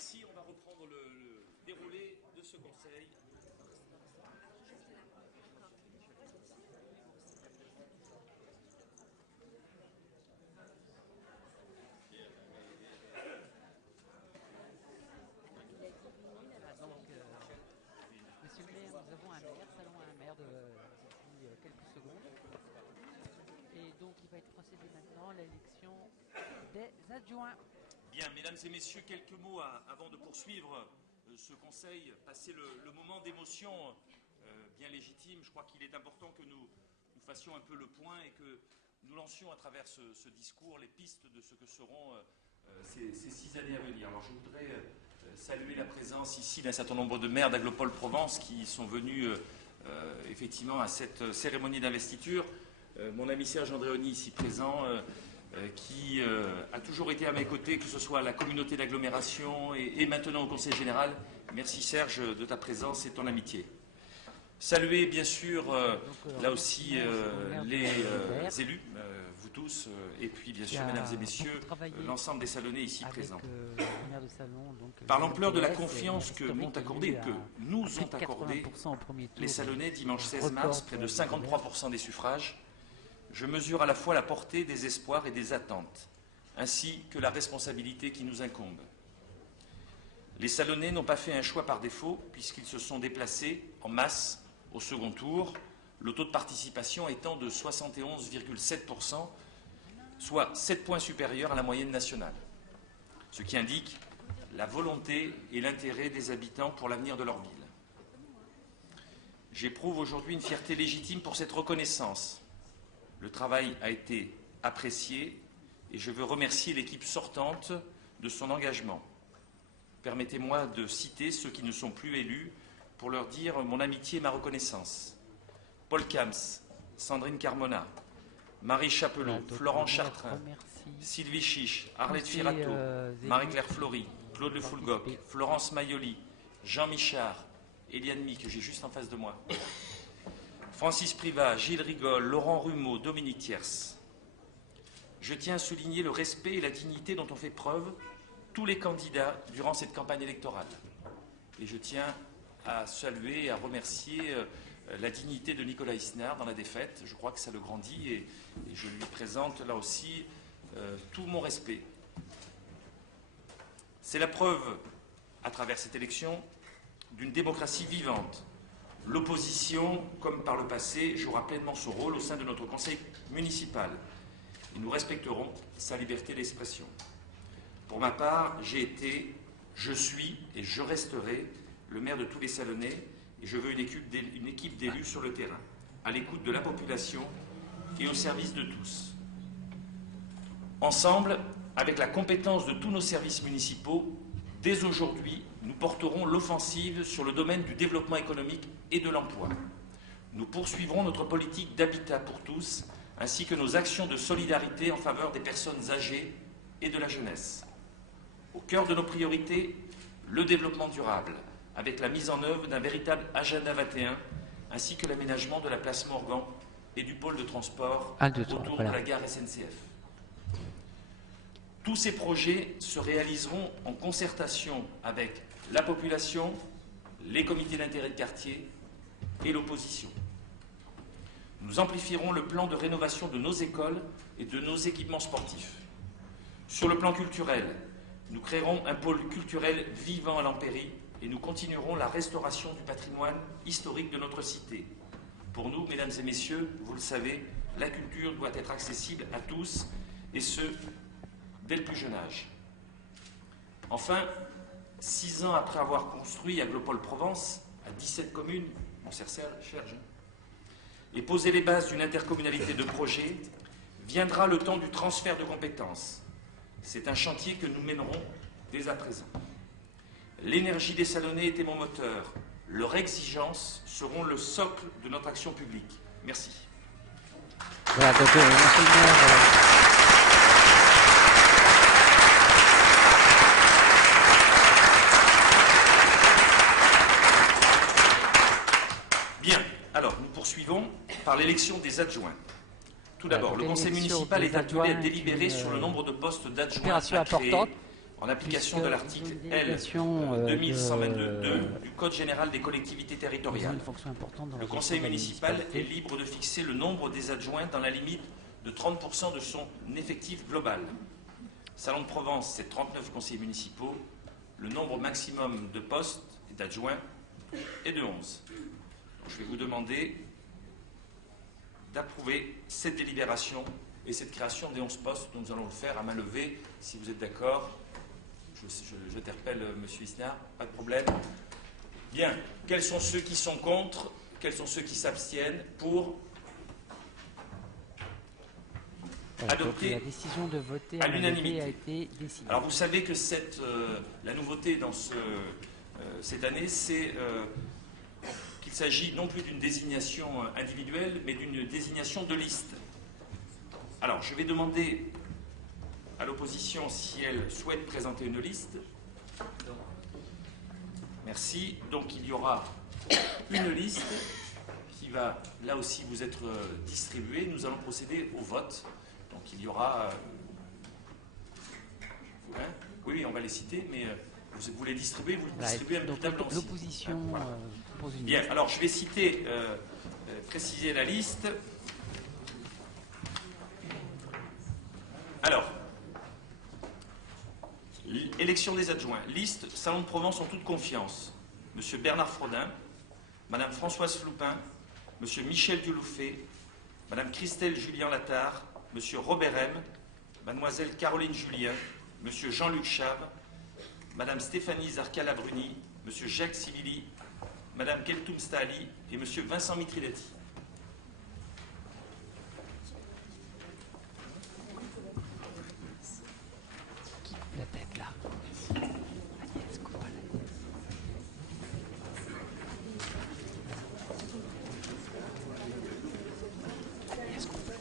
merci. On va reprendre le déroulé de ce conseil. Monsieur le maire, nous avons un maire, salon à un maire depuis quelques secondes. Et donc il va être procédé maintenant à l'élection des adjoints. Bien, mesdames et messieurs, quelques mots avant de poursuivre ce conseil. Passer le moment d'émotion bien légitime, je crois qu'il est important que nous fassions un peu le point et que nous lancions à travers ce discours les pistes de ce que seront ces 6 années à venir. Alors je voudrais saluer la présence ici d'un certain nombre de maires d'Aglopole-Provence qui sont venus effectivement à cette cérémonie d'investiture. Mon ami Serge Andréoni ici présent, qui a toujours été à mes côtés, que ce soit à la communauté d'agglomération et maintenant au Conseil général. Merci Serge de ta présence et de ton amitié. Saluer bien sûr là aussi les élus, vous tous, et puis bien sûr mesdames et messieurs, l'ensemble des salonnais ici présents. Par l'ampleur de la confiance que m'ont accordé, que nous ont accordé les salonnais dimanche 16 mars, près de 53% des suffrages, je mesure à la fois la portée des espoirs et des attentes, ainsi que la responsabilité qui nous incombe. Les salonnais n'ont pas fait un choix par défaut, puisqu'ils se sont déplacés en masse au second tour, le taux de participation étant de 71,7%, soit 7 points supérieurs à la moyenne nationale, ce qui indique la volonté et l'intérêt des habitants pour l'avenir de leur ville. J'éprouve aujourd'hui une fierté légitime pour cette reconnaissance. Le travail a été apprécié et je veux remercier l'équipe sortante de son engagement. Permettez-moi de citer ceux qui ne sont plus élus pour leur dire mon amitié et ma reconnaissance. Paul Camps, Sandrine Carmona, Marie Chapelot, Florent Chartrain, Sylvie Chiche, Arlette Firato, Marie-Claire Flory, Claude Le Foulgoc, Florence Mayoli, Jean Michard, Eliane Mi, que j'ai juste en face de moi, Francis Privat, Gilles Rigol, Laurent Rumeau, Dominique Thiers. Je tiens à souligner le respect et la dignité dont ont fait preuve tous les candidats durant cette campagne électorale. Et je tiens à saluer et à remercier la dignité de Nicolas Isnard dans la défaite. Je crois que ça le grandit et je lui présente là aussi tout mon respect. C'est la preuve, à travers cette élection, d'une démocratie vivante. L'opposition, comme par le passé, jouera pleinement son rôle au sein de notre conseil municipal. Et nous respecterons sa liberté d'expression. Pour ma part, j'ai été, je suis et je resterai le maire de tous les Salonnais et je veux une équipe d'élus sur le terrain, à l'écoute de la population et au service de tous. Ensemble, avec la compétence de tous nos services municipaux, dès aujourd'hui, nous porterons l'offensive sur le domaine du développement économique et de l'emploi. Nous poursuivrons notre politique d'habitat pour tous, ainsi que nos actions de solidarité en faveur des personnes âgées et de la jeunesse. Au cœur de nos priorités, le développement durable, avec la mise en œuvre d'un véritable agenda 21, ainsi que l'aménagement de la place Morgan et du pôle de transport autour de la gare SNCF. Tous ces projets se réaliseront en concertation avec la population, les comités d'intérêt de quartier et l'opposition. Nous amplifierons le plan de rénovation de nos écoles et de nos équipements sportifs. Sur le plan culturel, nous créerons un pôle culturel vivant à l'Empéry et nous continuerons la restauration du patrimoine historique de notre cité. Pour nous, mesdames et messieurs, vous le savez, la culture doit être accessible à tous et ce, dès le plus jeune âge. Enfin, 6 ans après avoir construit Aglopole-Provence, à 17 communes, mon cher Serge, et posé les bases d'une intercommunalité de projet, viendra le temps du transfert de compétences. C'est un chantier que nous mènerons dès à présent. L'énergie des Salonnais était mon moteur. Leurs exigences seront le socle de notre action publique. Merci. Voilà, donc, monsieur le maire, Bien, alors nous poursuivons par l'élection des adjoints. Tout d'abord, le conseil municipal est appelé à délibérer sur le nombre de postes d'adjoints à créer en application de l'article Puisque L. délégation, 2122 du Code général des collectivités Ils ont territoriales. une fonction importante dans la Le gestion conseil de la municipal est municipalité. libre de fixer le nombre des adjoints dans la limite de 30% de son effectif global. Salon de Provence, c'est 39 conseillers municipaux. Le nombre maximum de postes et d'adjoints est de 11. Donc, je vais vous demander d'approuver cette délibération et cette création des 11 postes. Dont nous allons le faire à main levée, si vous êtes d'accord. J'interpelle M. Isnard, pas de problème. Bien, quels sont ceux qui sont contre? Quels sont ceux qui s'abstiennent pour Voilà, donc adopter la décision de voter à à la l'unanimité. levée a été décidée. Alors vous savez que la nouveauté dans cette année, c'est qu'il s'agit non plus d'une désignation individuelle, mais d'une désignation de liste. Alors je vais demander à l'opposition si elle souhaite présenter une liste. Merci. Donc il y aura une liste qui va là aussi vous être distribuée. Nous allons procéder au vote. Donc il y aura... hein? Oui, on va les citer, mais vous les distribuez, vous Voilà, distribuez un donc petit tableau aussi. l'opposition Voilà. pose une Bien, liste. alors je vais citer, préciser la liste. Alors, élection des adjoints. Liste, Salon de Provence en toute confiance. Monsieur Bernard Frodin, Madame Françoise Floupin, Monsieur Michel Dielouffet, Madame Christelle Julien-Lattard, Monsieur Robert M, Mademoiselle Caroline Julien, Monsieur Jean-Luc Chave, Madame Stéphanie Zarcala-Bruni, Monsieur Jacques Sibili, Madame Keltoum Stahli et Monsieur Vincent Mitriletti. La tête là. Agnès, couvre la tête. Agnès, couvre.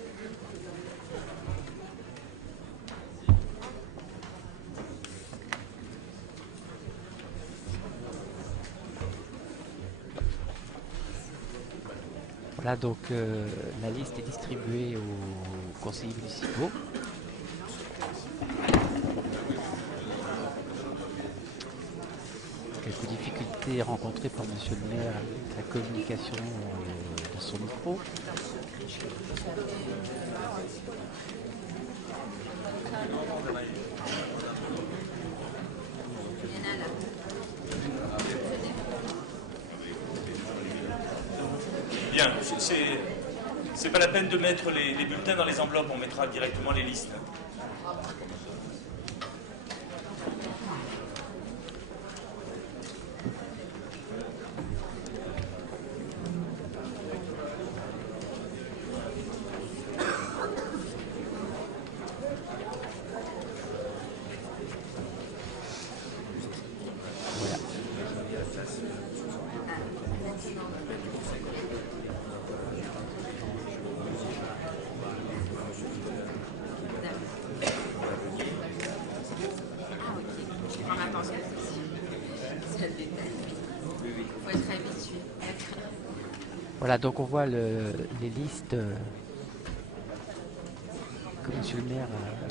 Voilà, donc la liste est distribuée aux conseillers municipaux. Quelques difficultés rencontrées par Monsieur le maire avec la communication de son micro. Il y en a là. Bien, c'est pas la peine de mettre les bulletins dans les enveloppes, on mettra directement les listes. Ah, ok. Je prends ma pensée. C'est le détail. Il faut être habitué. D'accord. Voilà, donc on voit les listes que Monsieur le maire a.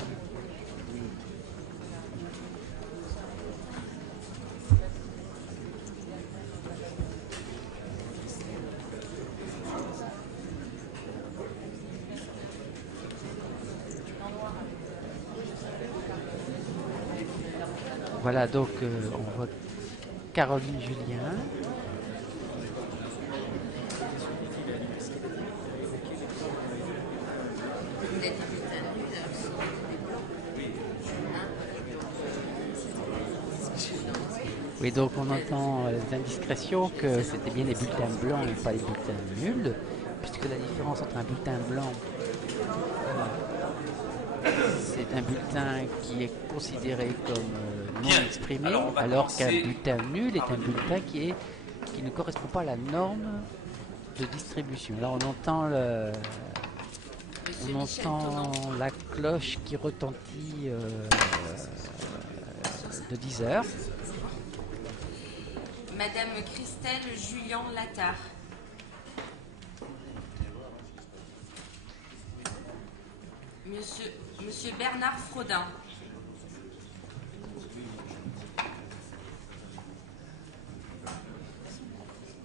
Voilà, donc on voit Caroline Julien, Vous êtes un bulletin nul, alors oui, donc on entend les indiscrétions que c'était bien les bulletins blancs et pas les bulletins nuls, puisque la différence entre un bulletin blanc, c'est un bulletin qui est considéré comme non Bien. exprimé, Alors, on va alors qu'un commencer bulletin nul est par un le- bulletin qui ne correspond pas à la norme de distribution. Là, on entend Monsieur on Michel entend Tonon. la cloche qui retentit de 10 heures. Madame Christelle Julien-Lattard. Monsieur Bernard Frodin.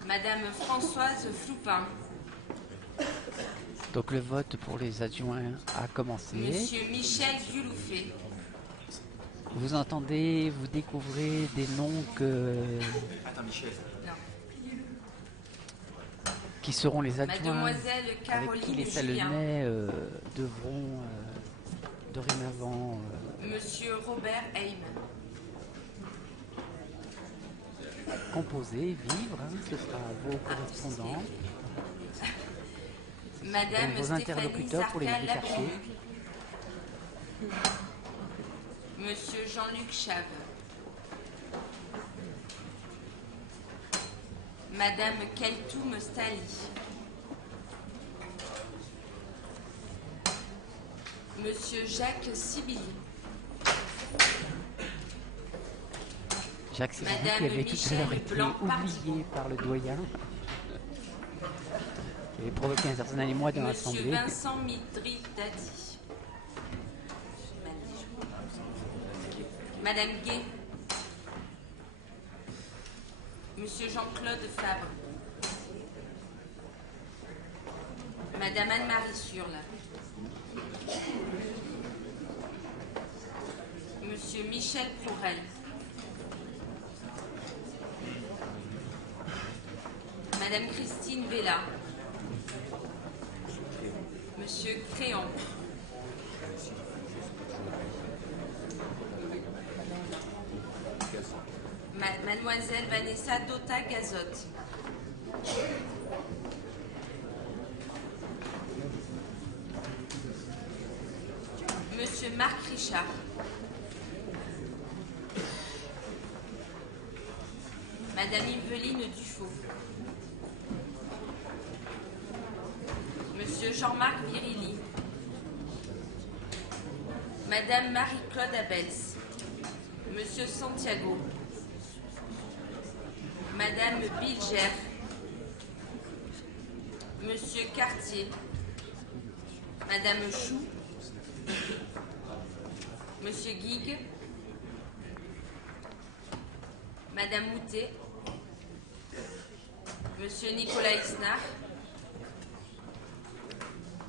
Madame Françoise Floupin. Donc le vote pour les adjoints a commencé. Monsieur Michel Duluffet. Vous entendez, vous découvrez des noms que... Non. qui seront les adjoints Mademoiselle avec qui Caroline les Julien. Salonnais devront dorénavant Monsieur Robert Heim. composer, vivre, hein, ce sera vos correspondants. Madame vos Stéphanie interlocuteurs pour les Zarka chercher. Labourou. Monsieur Jean-Luc Chave. Madame Keltoum Stali. Monsieur Jacques Sibylle. Jacques Sylvie Madame qui avait tout à l'heure Michel été Blanc-Party. oublié par le doyen. Qui avait provoqué un certain émoi dans Monsieur l'Assemblée. Vincent Midri Dati. Madame Gay. Monsieur Jean-Claude Fabre. Madame Anne-Marie Surle. Monsieur Michel Prourel. Madame Christine Vella. Monsieur Créon. Mademoiselle Vanessa Dota Gazotte. Monsieur Marc Richard. Madame Yveline Dufaux. Monsieur Jean-Marc Virilli. Madame Marie-Claude Abels. Monsieur Santiago. Madame Bilger. Monsieur Cartier. Madame Chou. Monsieur Guigue. Madame Moutet. Monsieur Nicolas Isnard.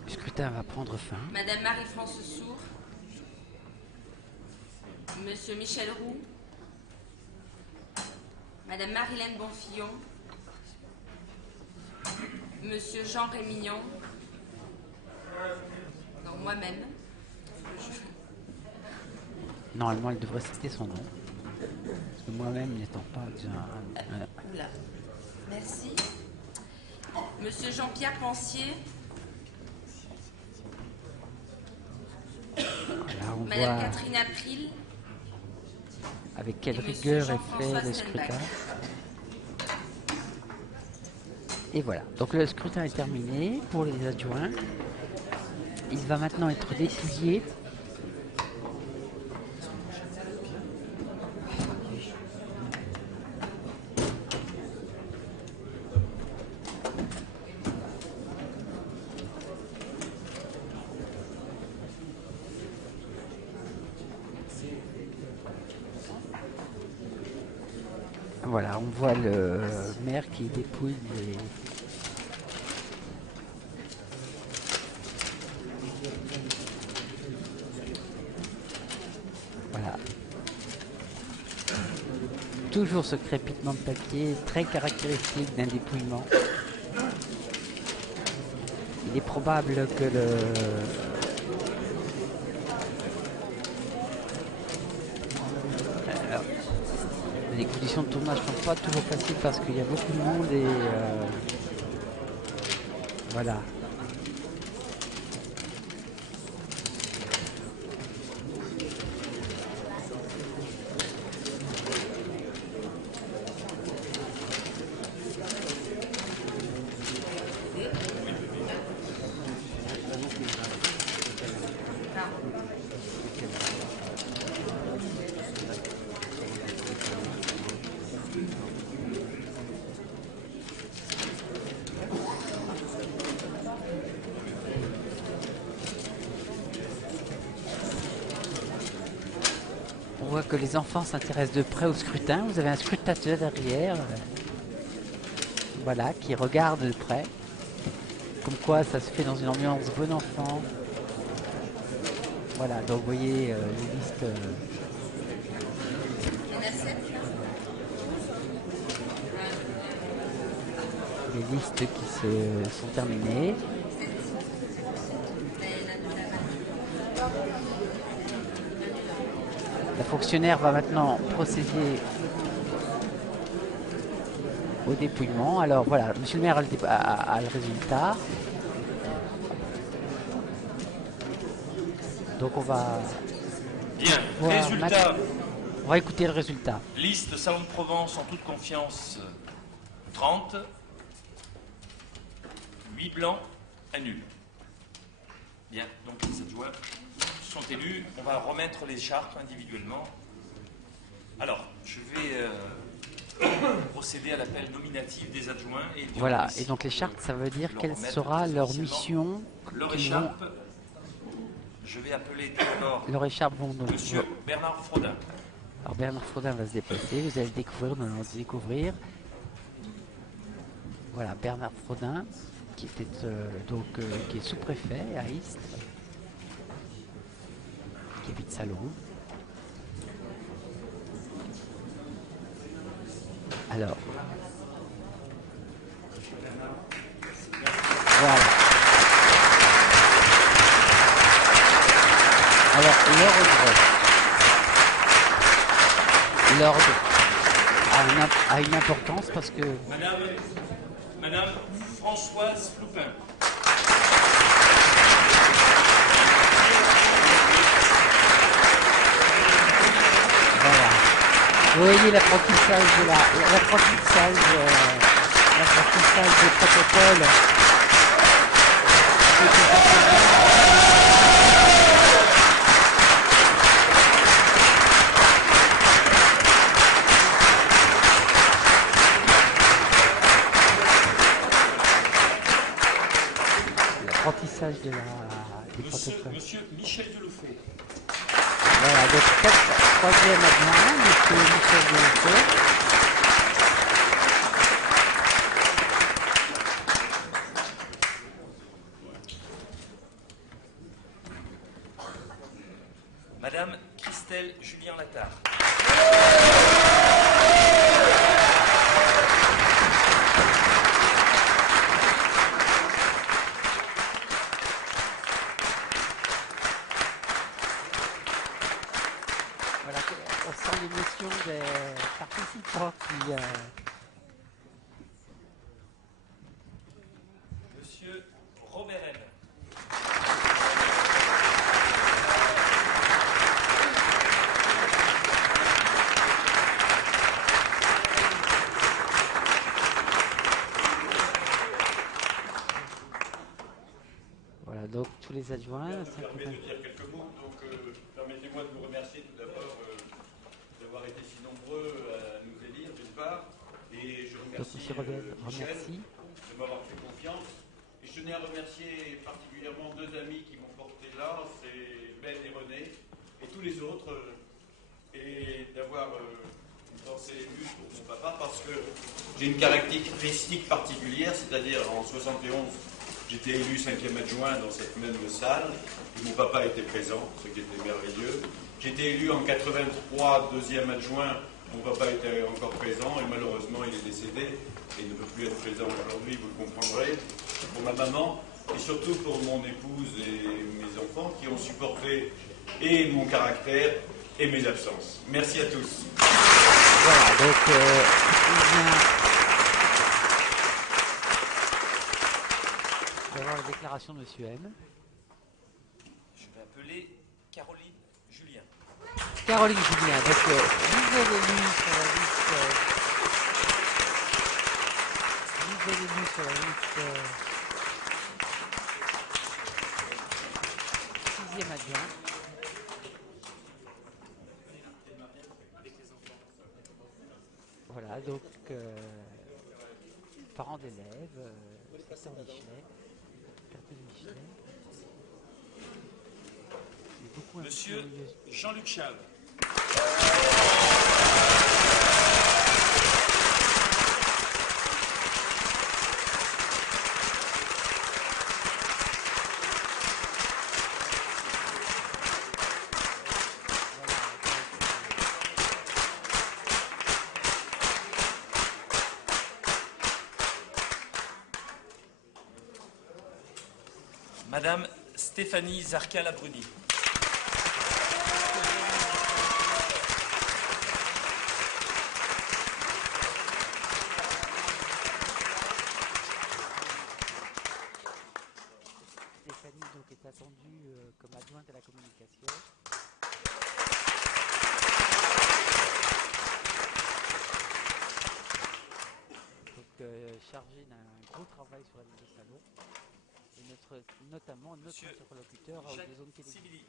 Le scrutin va prendre fin. Madame Marie-France Sour. Monsieur Michel Roux. Madame Marilène Bonfillon. Monsieur Jean Rémignon. Non, moi-même. Normalement, il devrait citer son nom. Parce que moi-même, n'étant pas déjà... Oula. Merci. Monsieur Jean-Pierre Pensier. Là, on Madame voit Catherine April. avec quelle et monsieur rigueur est fait Jean-François le Stenbach. scrutin. Et voilà. Donc le scrutin est terminé pour les adjoints. Il va maintenant être dépouillé. Voilà, on voit le maire qui dépouille les... Voilà. Toujours ce crépitement de papier, très caractéristique d'un dépouillement. Il est probable que les conditions de tournage sont pas toujours faciles parce qu'il y a beaucoup de monde et voilà. On voit que les enfants s'intéressent de près au scrutin. Vous avez un scrutateur derrière. voilà, qui regarde de près. Comme quoi ça se fait dans une ambiance bon enfant. Voilà, donc vous voyez les listes. Il y en a 7 là. Les listes qui se sont terminées. La fonctionnaire va maintenant procéder au dépouillement. Alors voilà, monsieur le maire a le résultat. Donc on va Bien, voir résultat. on va écouter le résultat. Liste Salon de Provence en toute confiance 30. 8 blancs, un nul. Bien, donc les adjoints sont élus. On va remettre les écharpes individuellement. Alors, je vais procéder à l'appel nominatif des adjoints. Et Voilà, et donc les chartes, ça veut dire quelle sera leur mission. Leur qu'ils écharpe, je vais appeler d'abord Leur écharpe vont donc. Monsieur Bernard Frodin. Alors Bernard Frodin va se déplacer, vous allez le découvrir, nous allons le découvrir. Voilà, Bernard Frodin, qui était qui est sous-préfet à Istres, qui habite Salon. Alors, voilà. Alors, l'ordre a une importance parce que Madame Françoise Floupin. voilà. Vous voyez l'apprentissage du protocole. L'apprentissage du protocole. Monsieur Michel Delefaux. Voilà, donc troisième adjoint, monsieur Michel Delefaux. Madame Christelle Julien Lattard. Voilà, on sent l'émotion des participants qui. Monsieur Robert M. Voilà, donc tous les adjoints. Je me permets de dire quelques mots. Donc, permettez-moi de vous remercier tout d'abord d'avoir été si nombreux à nous élire, d'une part. Et je remercie Michel de m'avoir fait confiance. Et je tenais à remercier particulièrement deux amis qui m'ont porté là, c'est Ben et René, et tous les autres, et d'avoir une pensée émue pour mon papa, parce que j'ai une caractéristique particulière, c'est-à-dire en 71, j'étais élu 5e adjoint dans cette même salle, et mon papa était présent, ce qui était merveilleux. J'étais élu en 83, 2e adjoint, mon papa était encore présent, et malheureusement il est décédé, et il ne peut plus être présent aujourd'hui, vous le comprendrez, pour ma maman, et surtout pour mon épouse et mes enfants, qui ont supporté et mon caractère et mes absences. Merci à tous. Voilà, donc il vient d'avoir la déclaration de M. M. Je vais appeler Caroline Julien. Caroline Julien, donc nouvelle élue sur la liste. Nouvelle élue sur la liste. 6e adjoint. Voilà, donc parents d'élèves, Christophe Michelet, Catherine Michelet. Monsieur Jean-Luc Chave. Madame Stéphanie Zarka-Labruni. Stéphanie donc, est attendue comme adjointe à la communication. Donc, chargée d'un gros travail sur la ville de Salon, et notamment notre interlocuteur des zones télévisées.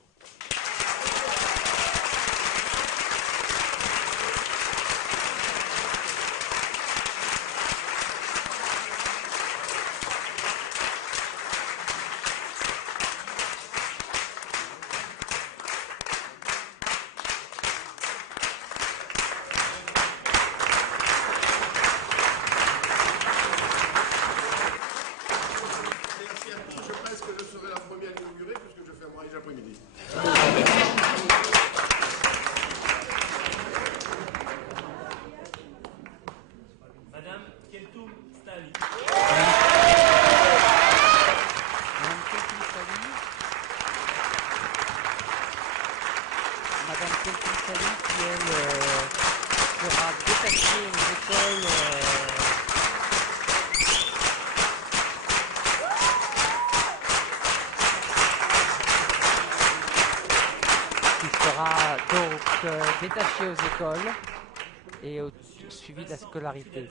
Détaché aux écoles et au suivi de la scolarité.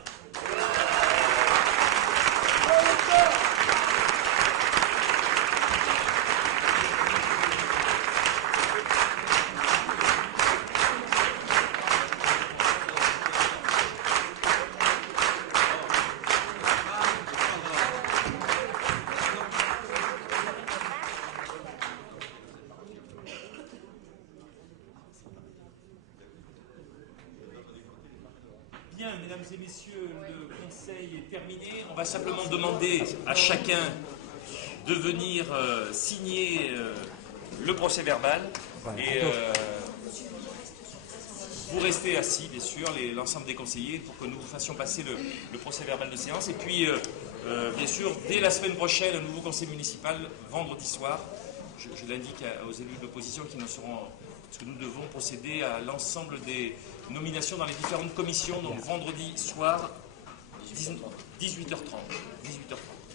Bien, mesdames et messieurs, le conseil est terminé. On va simplement demander à chacun de venir signer le procès verbal. Voilà. Et vous restez assis, bien sûr, l'ensemble des conseillers, pour que nous fassions passer le procès verbal de séance. Et puis, bien sûr, dès la semaine prochaine, un nouveau conseil municipal, vendredi soir. Je l'indique aux élus de l'opposition qui ne seront... Parce que nous devons procéder à l'ensemble des nominations dans les différentes commissions, donc vendredi soir, 18h30.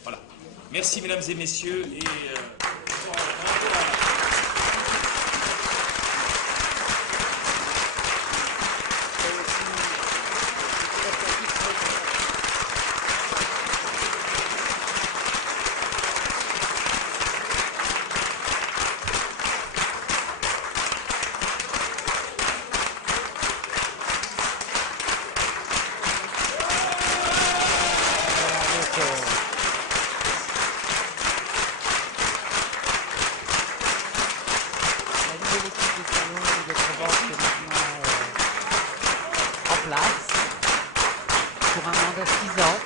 Voilà. Merci, mesdames et messieurs. Et, pour un mandat de 6 ans.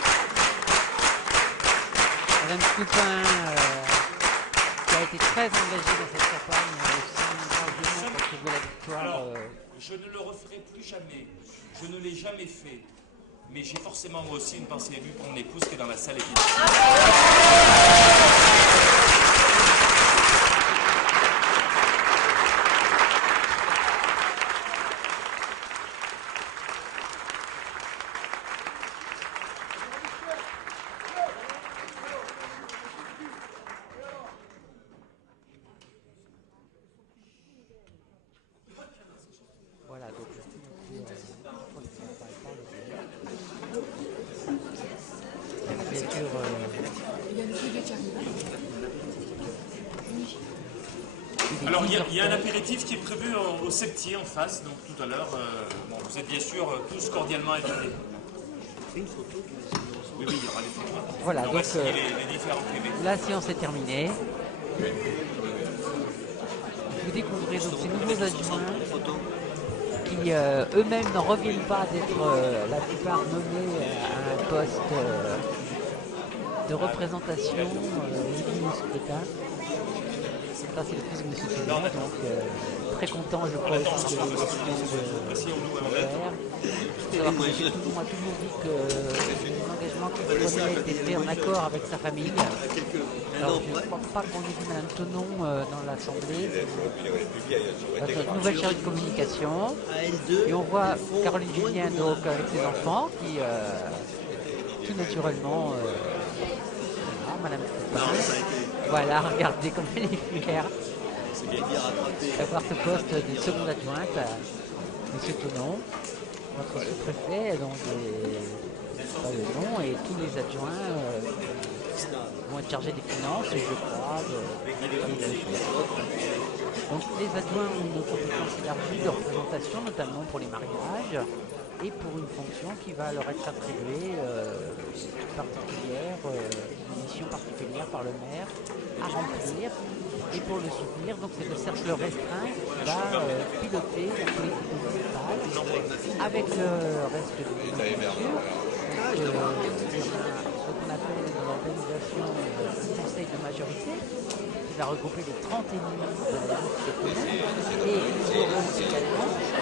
Madame Coupin, qui a été très engagée dans cette campagne, a aussi largement contribué à la victoire. Alors, je ne le referai plus jamais. Je ne l'ai jamais fait. Mais j'ai forcément moi aussi une pensée élue pour mon épouse qui est dans la salle et qui Voilà, donc Alors, il y a un apéritif qui est prévu au septier en face, donc tout à l'heure. Bon, vous êtes bien sûr tous cordialement invités. Oui, il y aura les photos. Voilà, donc les différents privés. La séance est terminée. Vous découvrez donc ces nouveaux adjoints qui eux-mêmes n'en reviennent pas d'être la plupart nommés à un poste de représentation au scrutin. Ça, c'est le fils de M. Toulon, donc très content, je crois, aussi de l'élection de Robert. savoir que M. Toulon a toujours dit que l'engagement qu'il prenait était fait en accord avec sa famille. Alors je ne crois pas qu'on ait vu Mme Tonon dans l'Assemblée, dans notre nouvelle chargée de communication. Et on voit Caroline Julien donc avec ses enfants qui tout naturellement Madame Toupin. Voilà, regardez comme elle est fière d'avoir ce poste de seconde adjointe à M. Tonon, notre sous-préfet, dont pas le nom, et tous les adjoints vont être chargés des finances, je crois. Donc les adjoints ont une compétence élargie de représentation, notamment pour les mariages, et pour une fonction qui va leur être attribuée particulière, une mission particulière par le maire à remplir. Et pour le soutenir, donc c'est le cercle restreint qui va piloter la politique municipale avec le reste du ministère. Ce qu'on appelle dans l'organisation un conseil de majorité qui va regrouper les 30 élus de la liste de communes et nous aurons également qui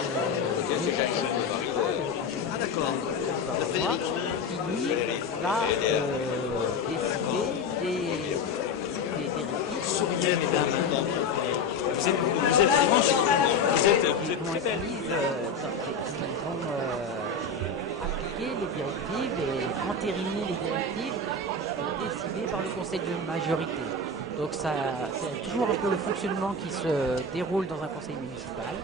lui va décider des souriez, mesdames. Vous êtes franche, vous êtes très belle. Ils vont appliquer les directives et entériner les directives décidées par le conseil de majorité. Donc ça, c'est toujours un peu le fonctionnement qui se déroule dans un conseil municipal.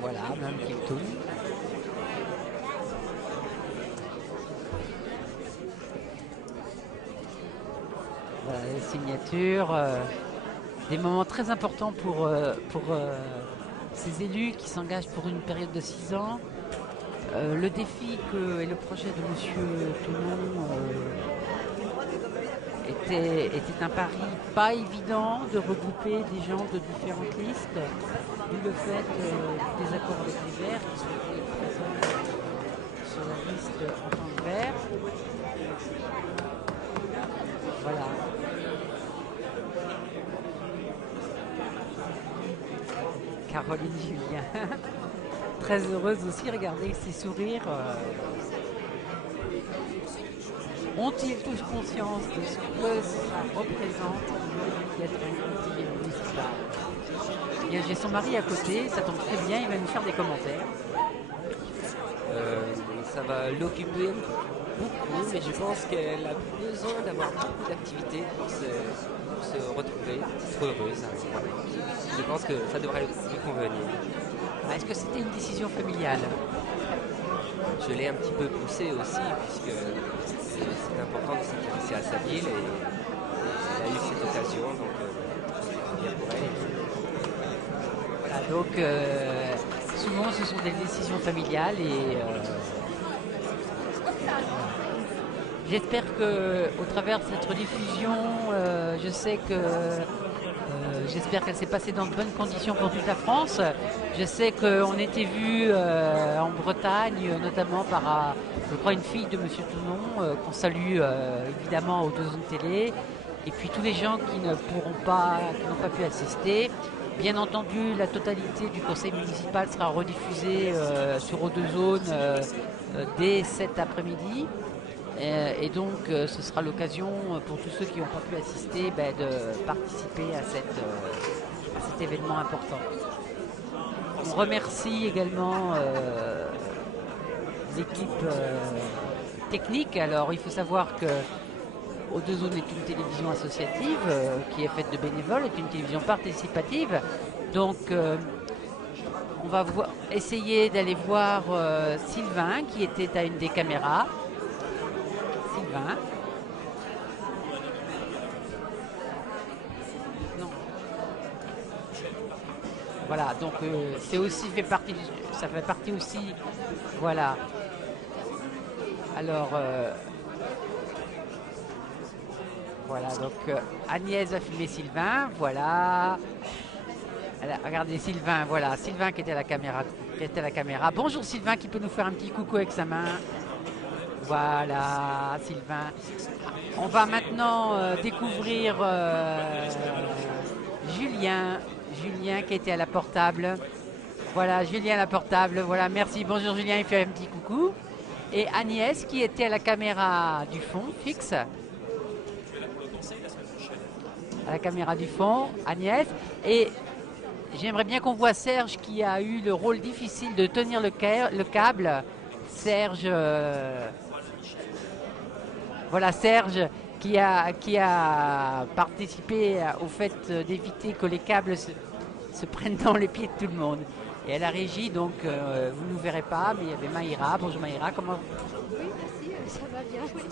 Voilà, Mme Kiltoun. Voilà, les signatures. Des moments très importants pour ces élus qui s'engagent pour une période de 6 ans. Le défi et le projet de M. Toulon était un pari pas évident de regrouper des gens de différentes listes, d'où le fait des accords avec les Verts qui sont présents sur la liste en tant que Verts. Voilà. Caroline Julien, très heureuse aussi, regardez ses sourires. Ont-ils tous conscience de ce que ça représente d'être un conseiller municipal? J'ai son mari à côté, ça tombe très bien, il va nous faire des commentaires. Ça va l'occuper beaucoup, mais je pense qu'elle a besoin d'avoir beaucoup d'activités pour se retrouver, être heureuse. Je pense que ça devrait lui convenir. Est-ce que c'était une décision familiale? Je l'ai un petit peu poussée aussi, puisque c'est important de s'intéresser à sa ville et elle a eu cette occasion, donc c'est bien pour elle. Voilà, donc souvent ce sont des décisions familiales et j'espère qu'au travers de cette rediffusion, je sais que j'espère qu'elle s'est passée dans de bonnes conditions pour toute la France. Je sais qu'on était vu en Bretagne, notamment par, je crois, une fille de M. Toulon, qu'on salue évidemment aux 2 zones télé, et puis tous les gens qui n'ont pas pu assister. Bien entendu, la totalité du conseil municipal sera rediffusée sur O2 Zones dès cet après-midi. Et donc, ce sera l'occasion pour tous ceux qui n'ont pas pu assister de participer à cet événement important. On remercie également l'équipe technique. Alors, il faut savoir que O2 Zones est une télévision associative qui est faite de bénévoles, est une télévision participative. Donc, on va essayer d'aller voir Sylvain qui était à une des caméras. Sylvain. Non. Voilà, donc c'est aussi ça fait partie aussi. Voilà. Alors voilà, donc Agnès va filmer Sylvain, voilà. Regardez Sylvain, voilà, Sylvain qui était à la caméra. Bonjour Sylvain qui peut nous faire un petit coucou avec sa main. Voilà Sylvain. On va maintenant découvrir Julien qui était à la portable. Voilà, Julien à la portable. Voilà, merci. Bonjour Julien, il fait un petit coucou. Et Agnès qui était à la caméra du fond fixe. À la caméra du fond, Agnès. Et j'aimerais bien qu'on voit Serge qui a eu le rôle difficile de tenir le câble. Serge, voilà Serge qui a participé au fait d'éviter que les câbles se prennent dans les pieds de tout le monde. Et à la régie, donc vous ne nous verrez pas, mais il y avait Maïra. Bonjour Maïra, comment... Oui, merci, ça va bien. Oui.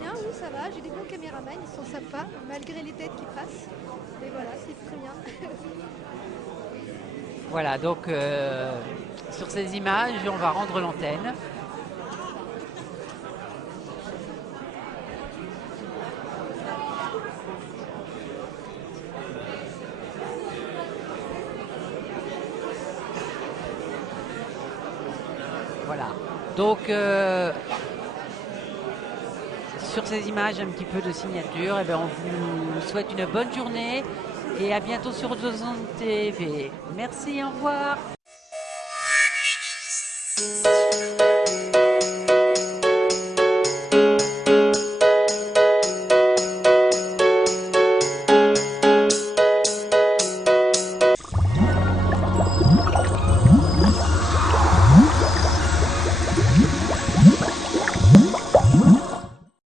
Bien, oui, ça va. J'ai des bons caméramans, ils sont sympas, malgré les têtes qui passent. Mais voilà, c'est très bien. Voilà, donc sur ces images, on va rendre l'antenne. Voilà, donc sur ces images un petit peu de signature, eh bien, on vous souhaite une bonne journée et à bientôt sur Ozone TV. Merci, au revoir.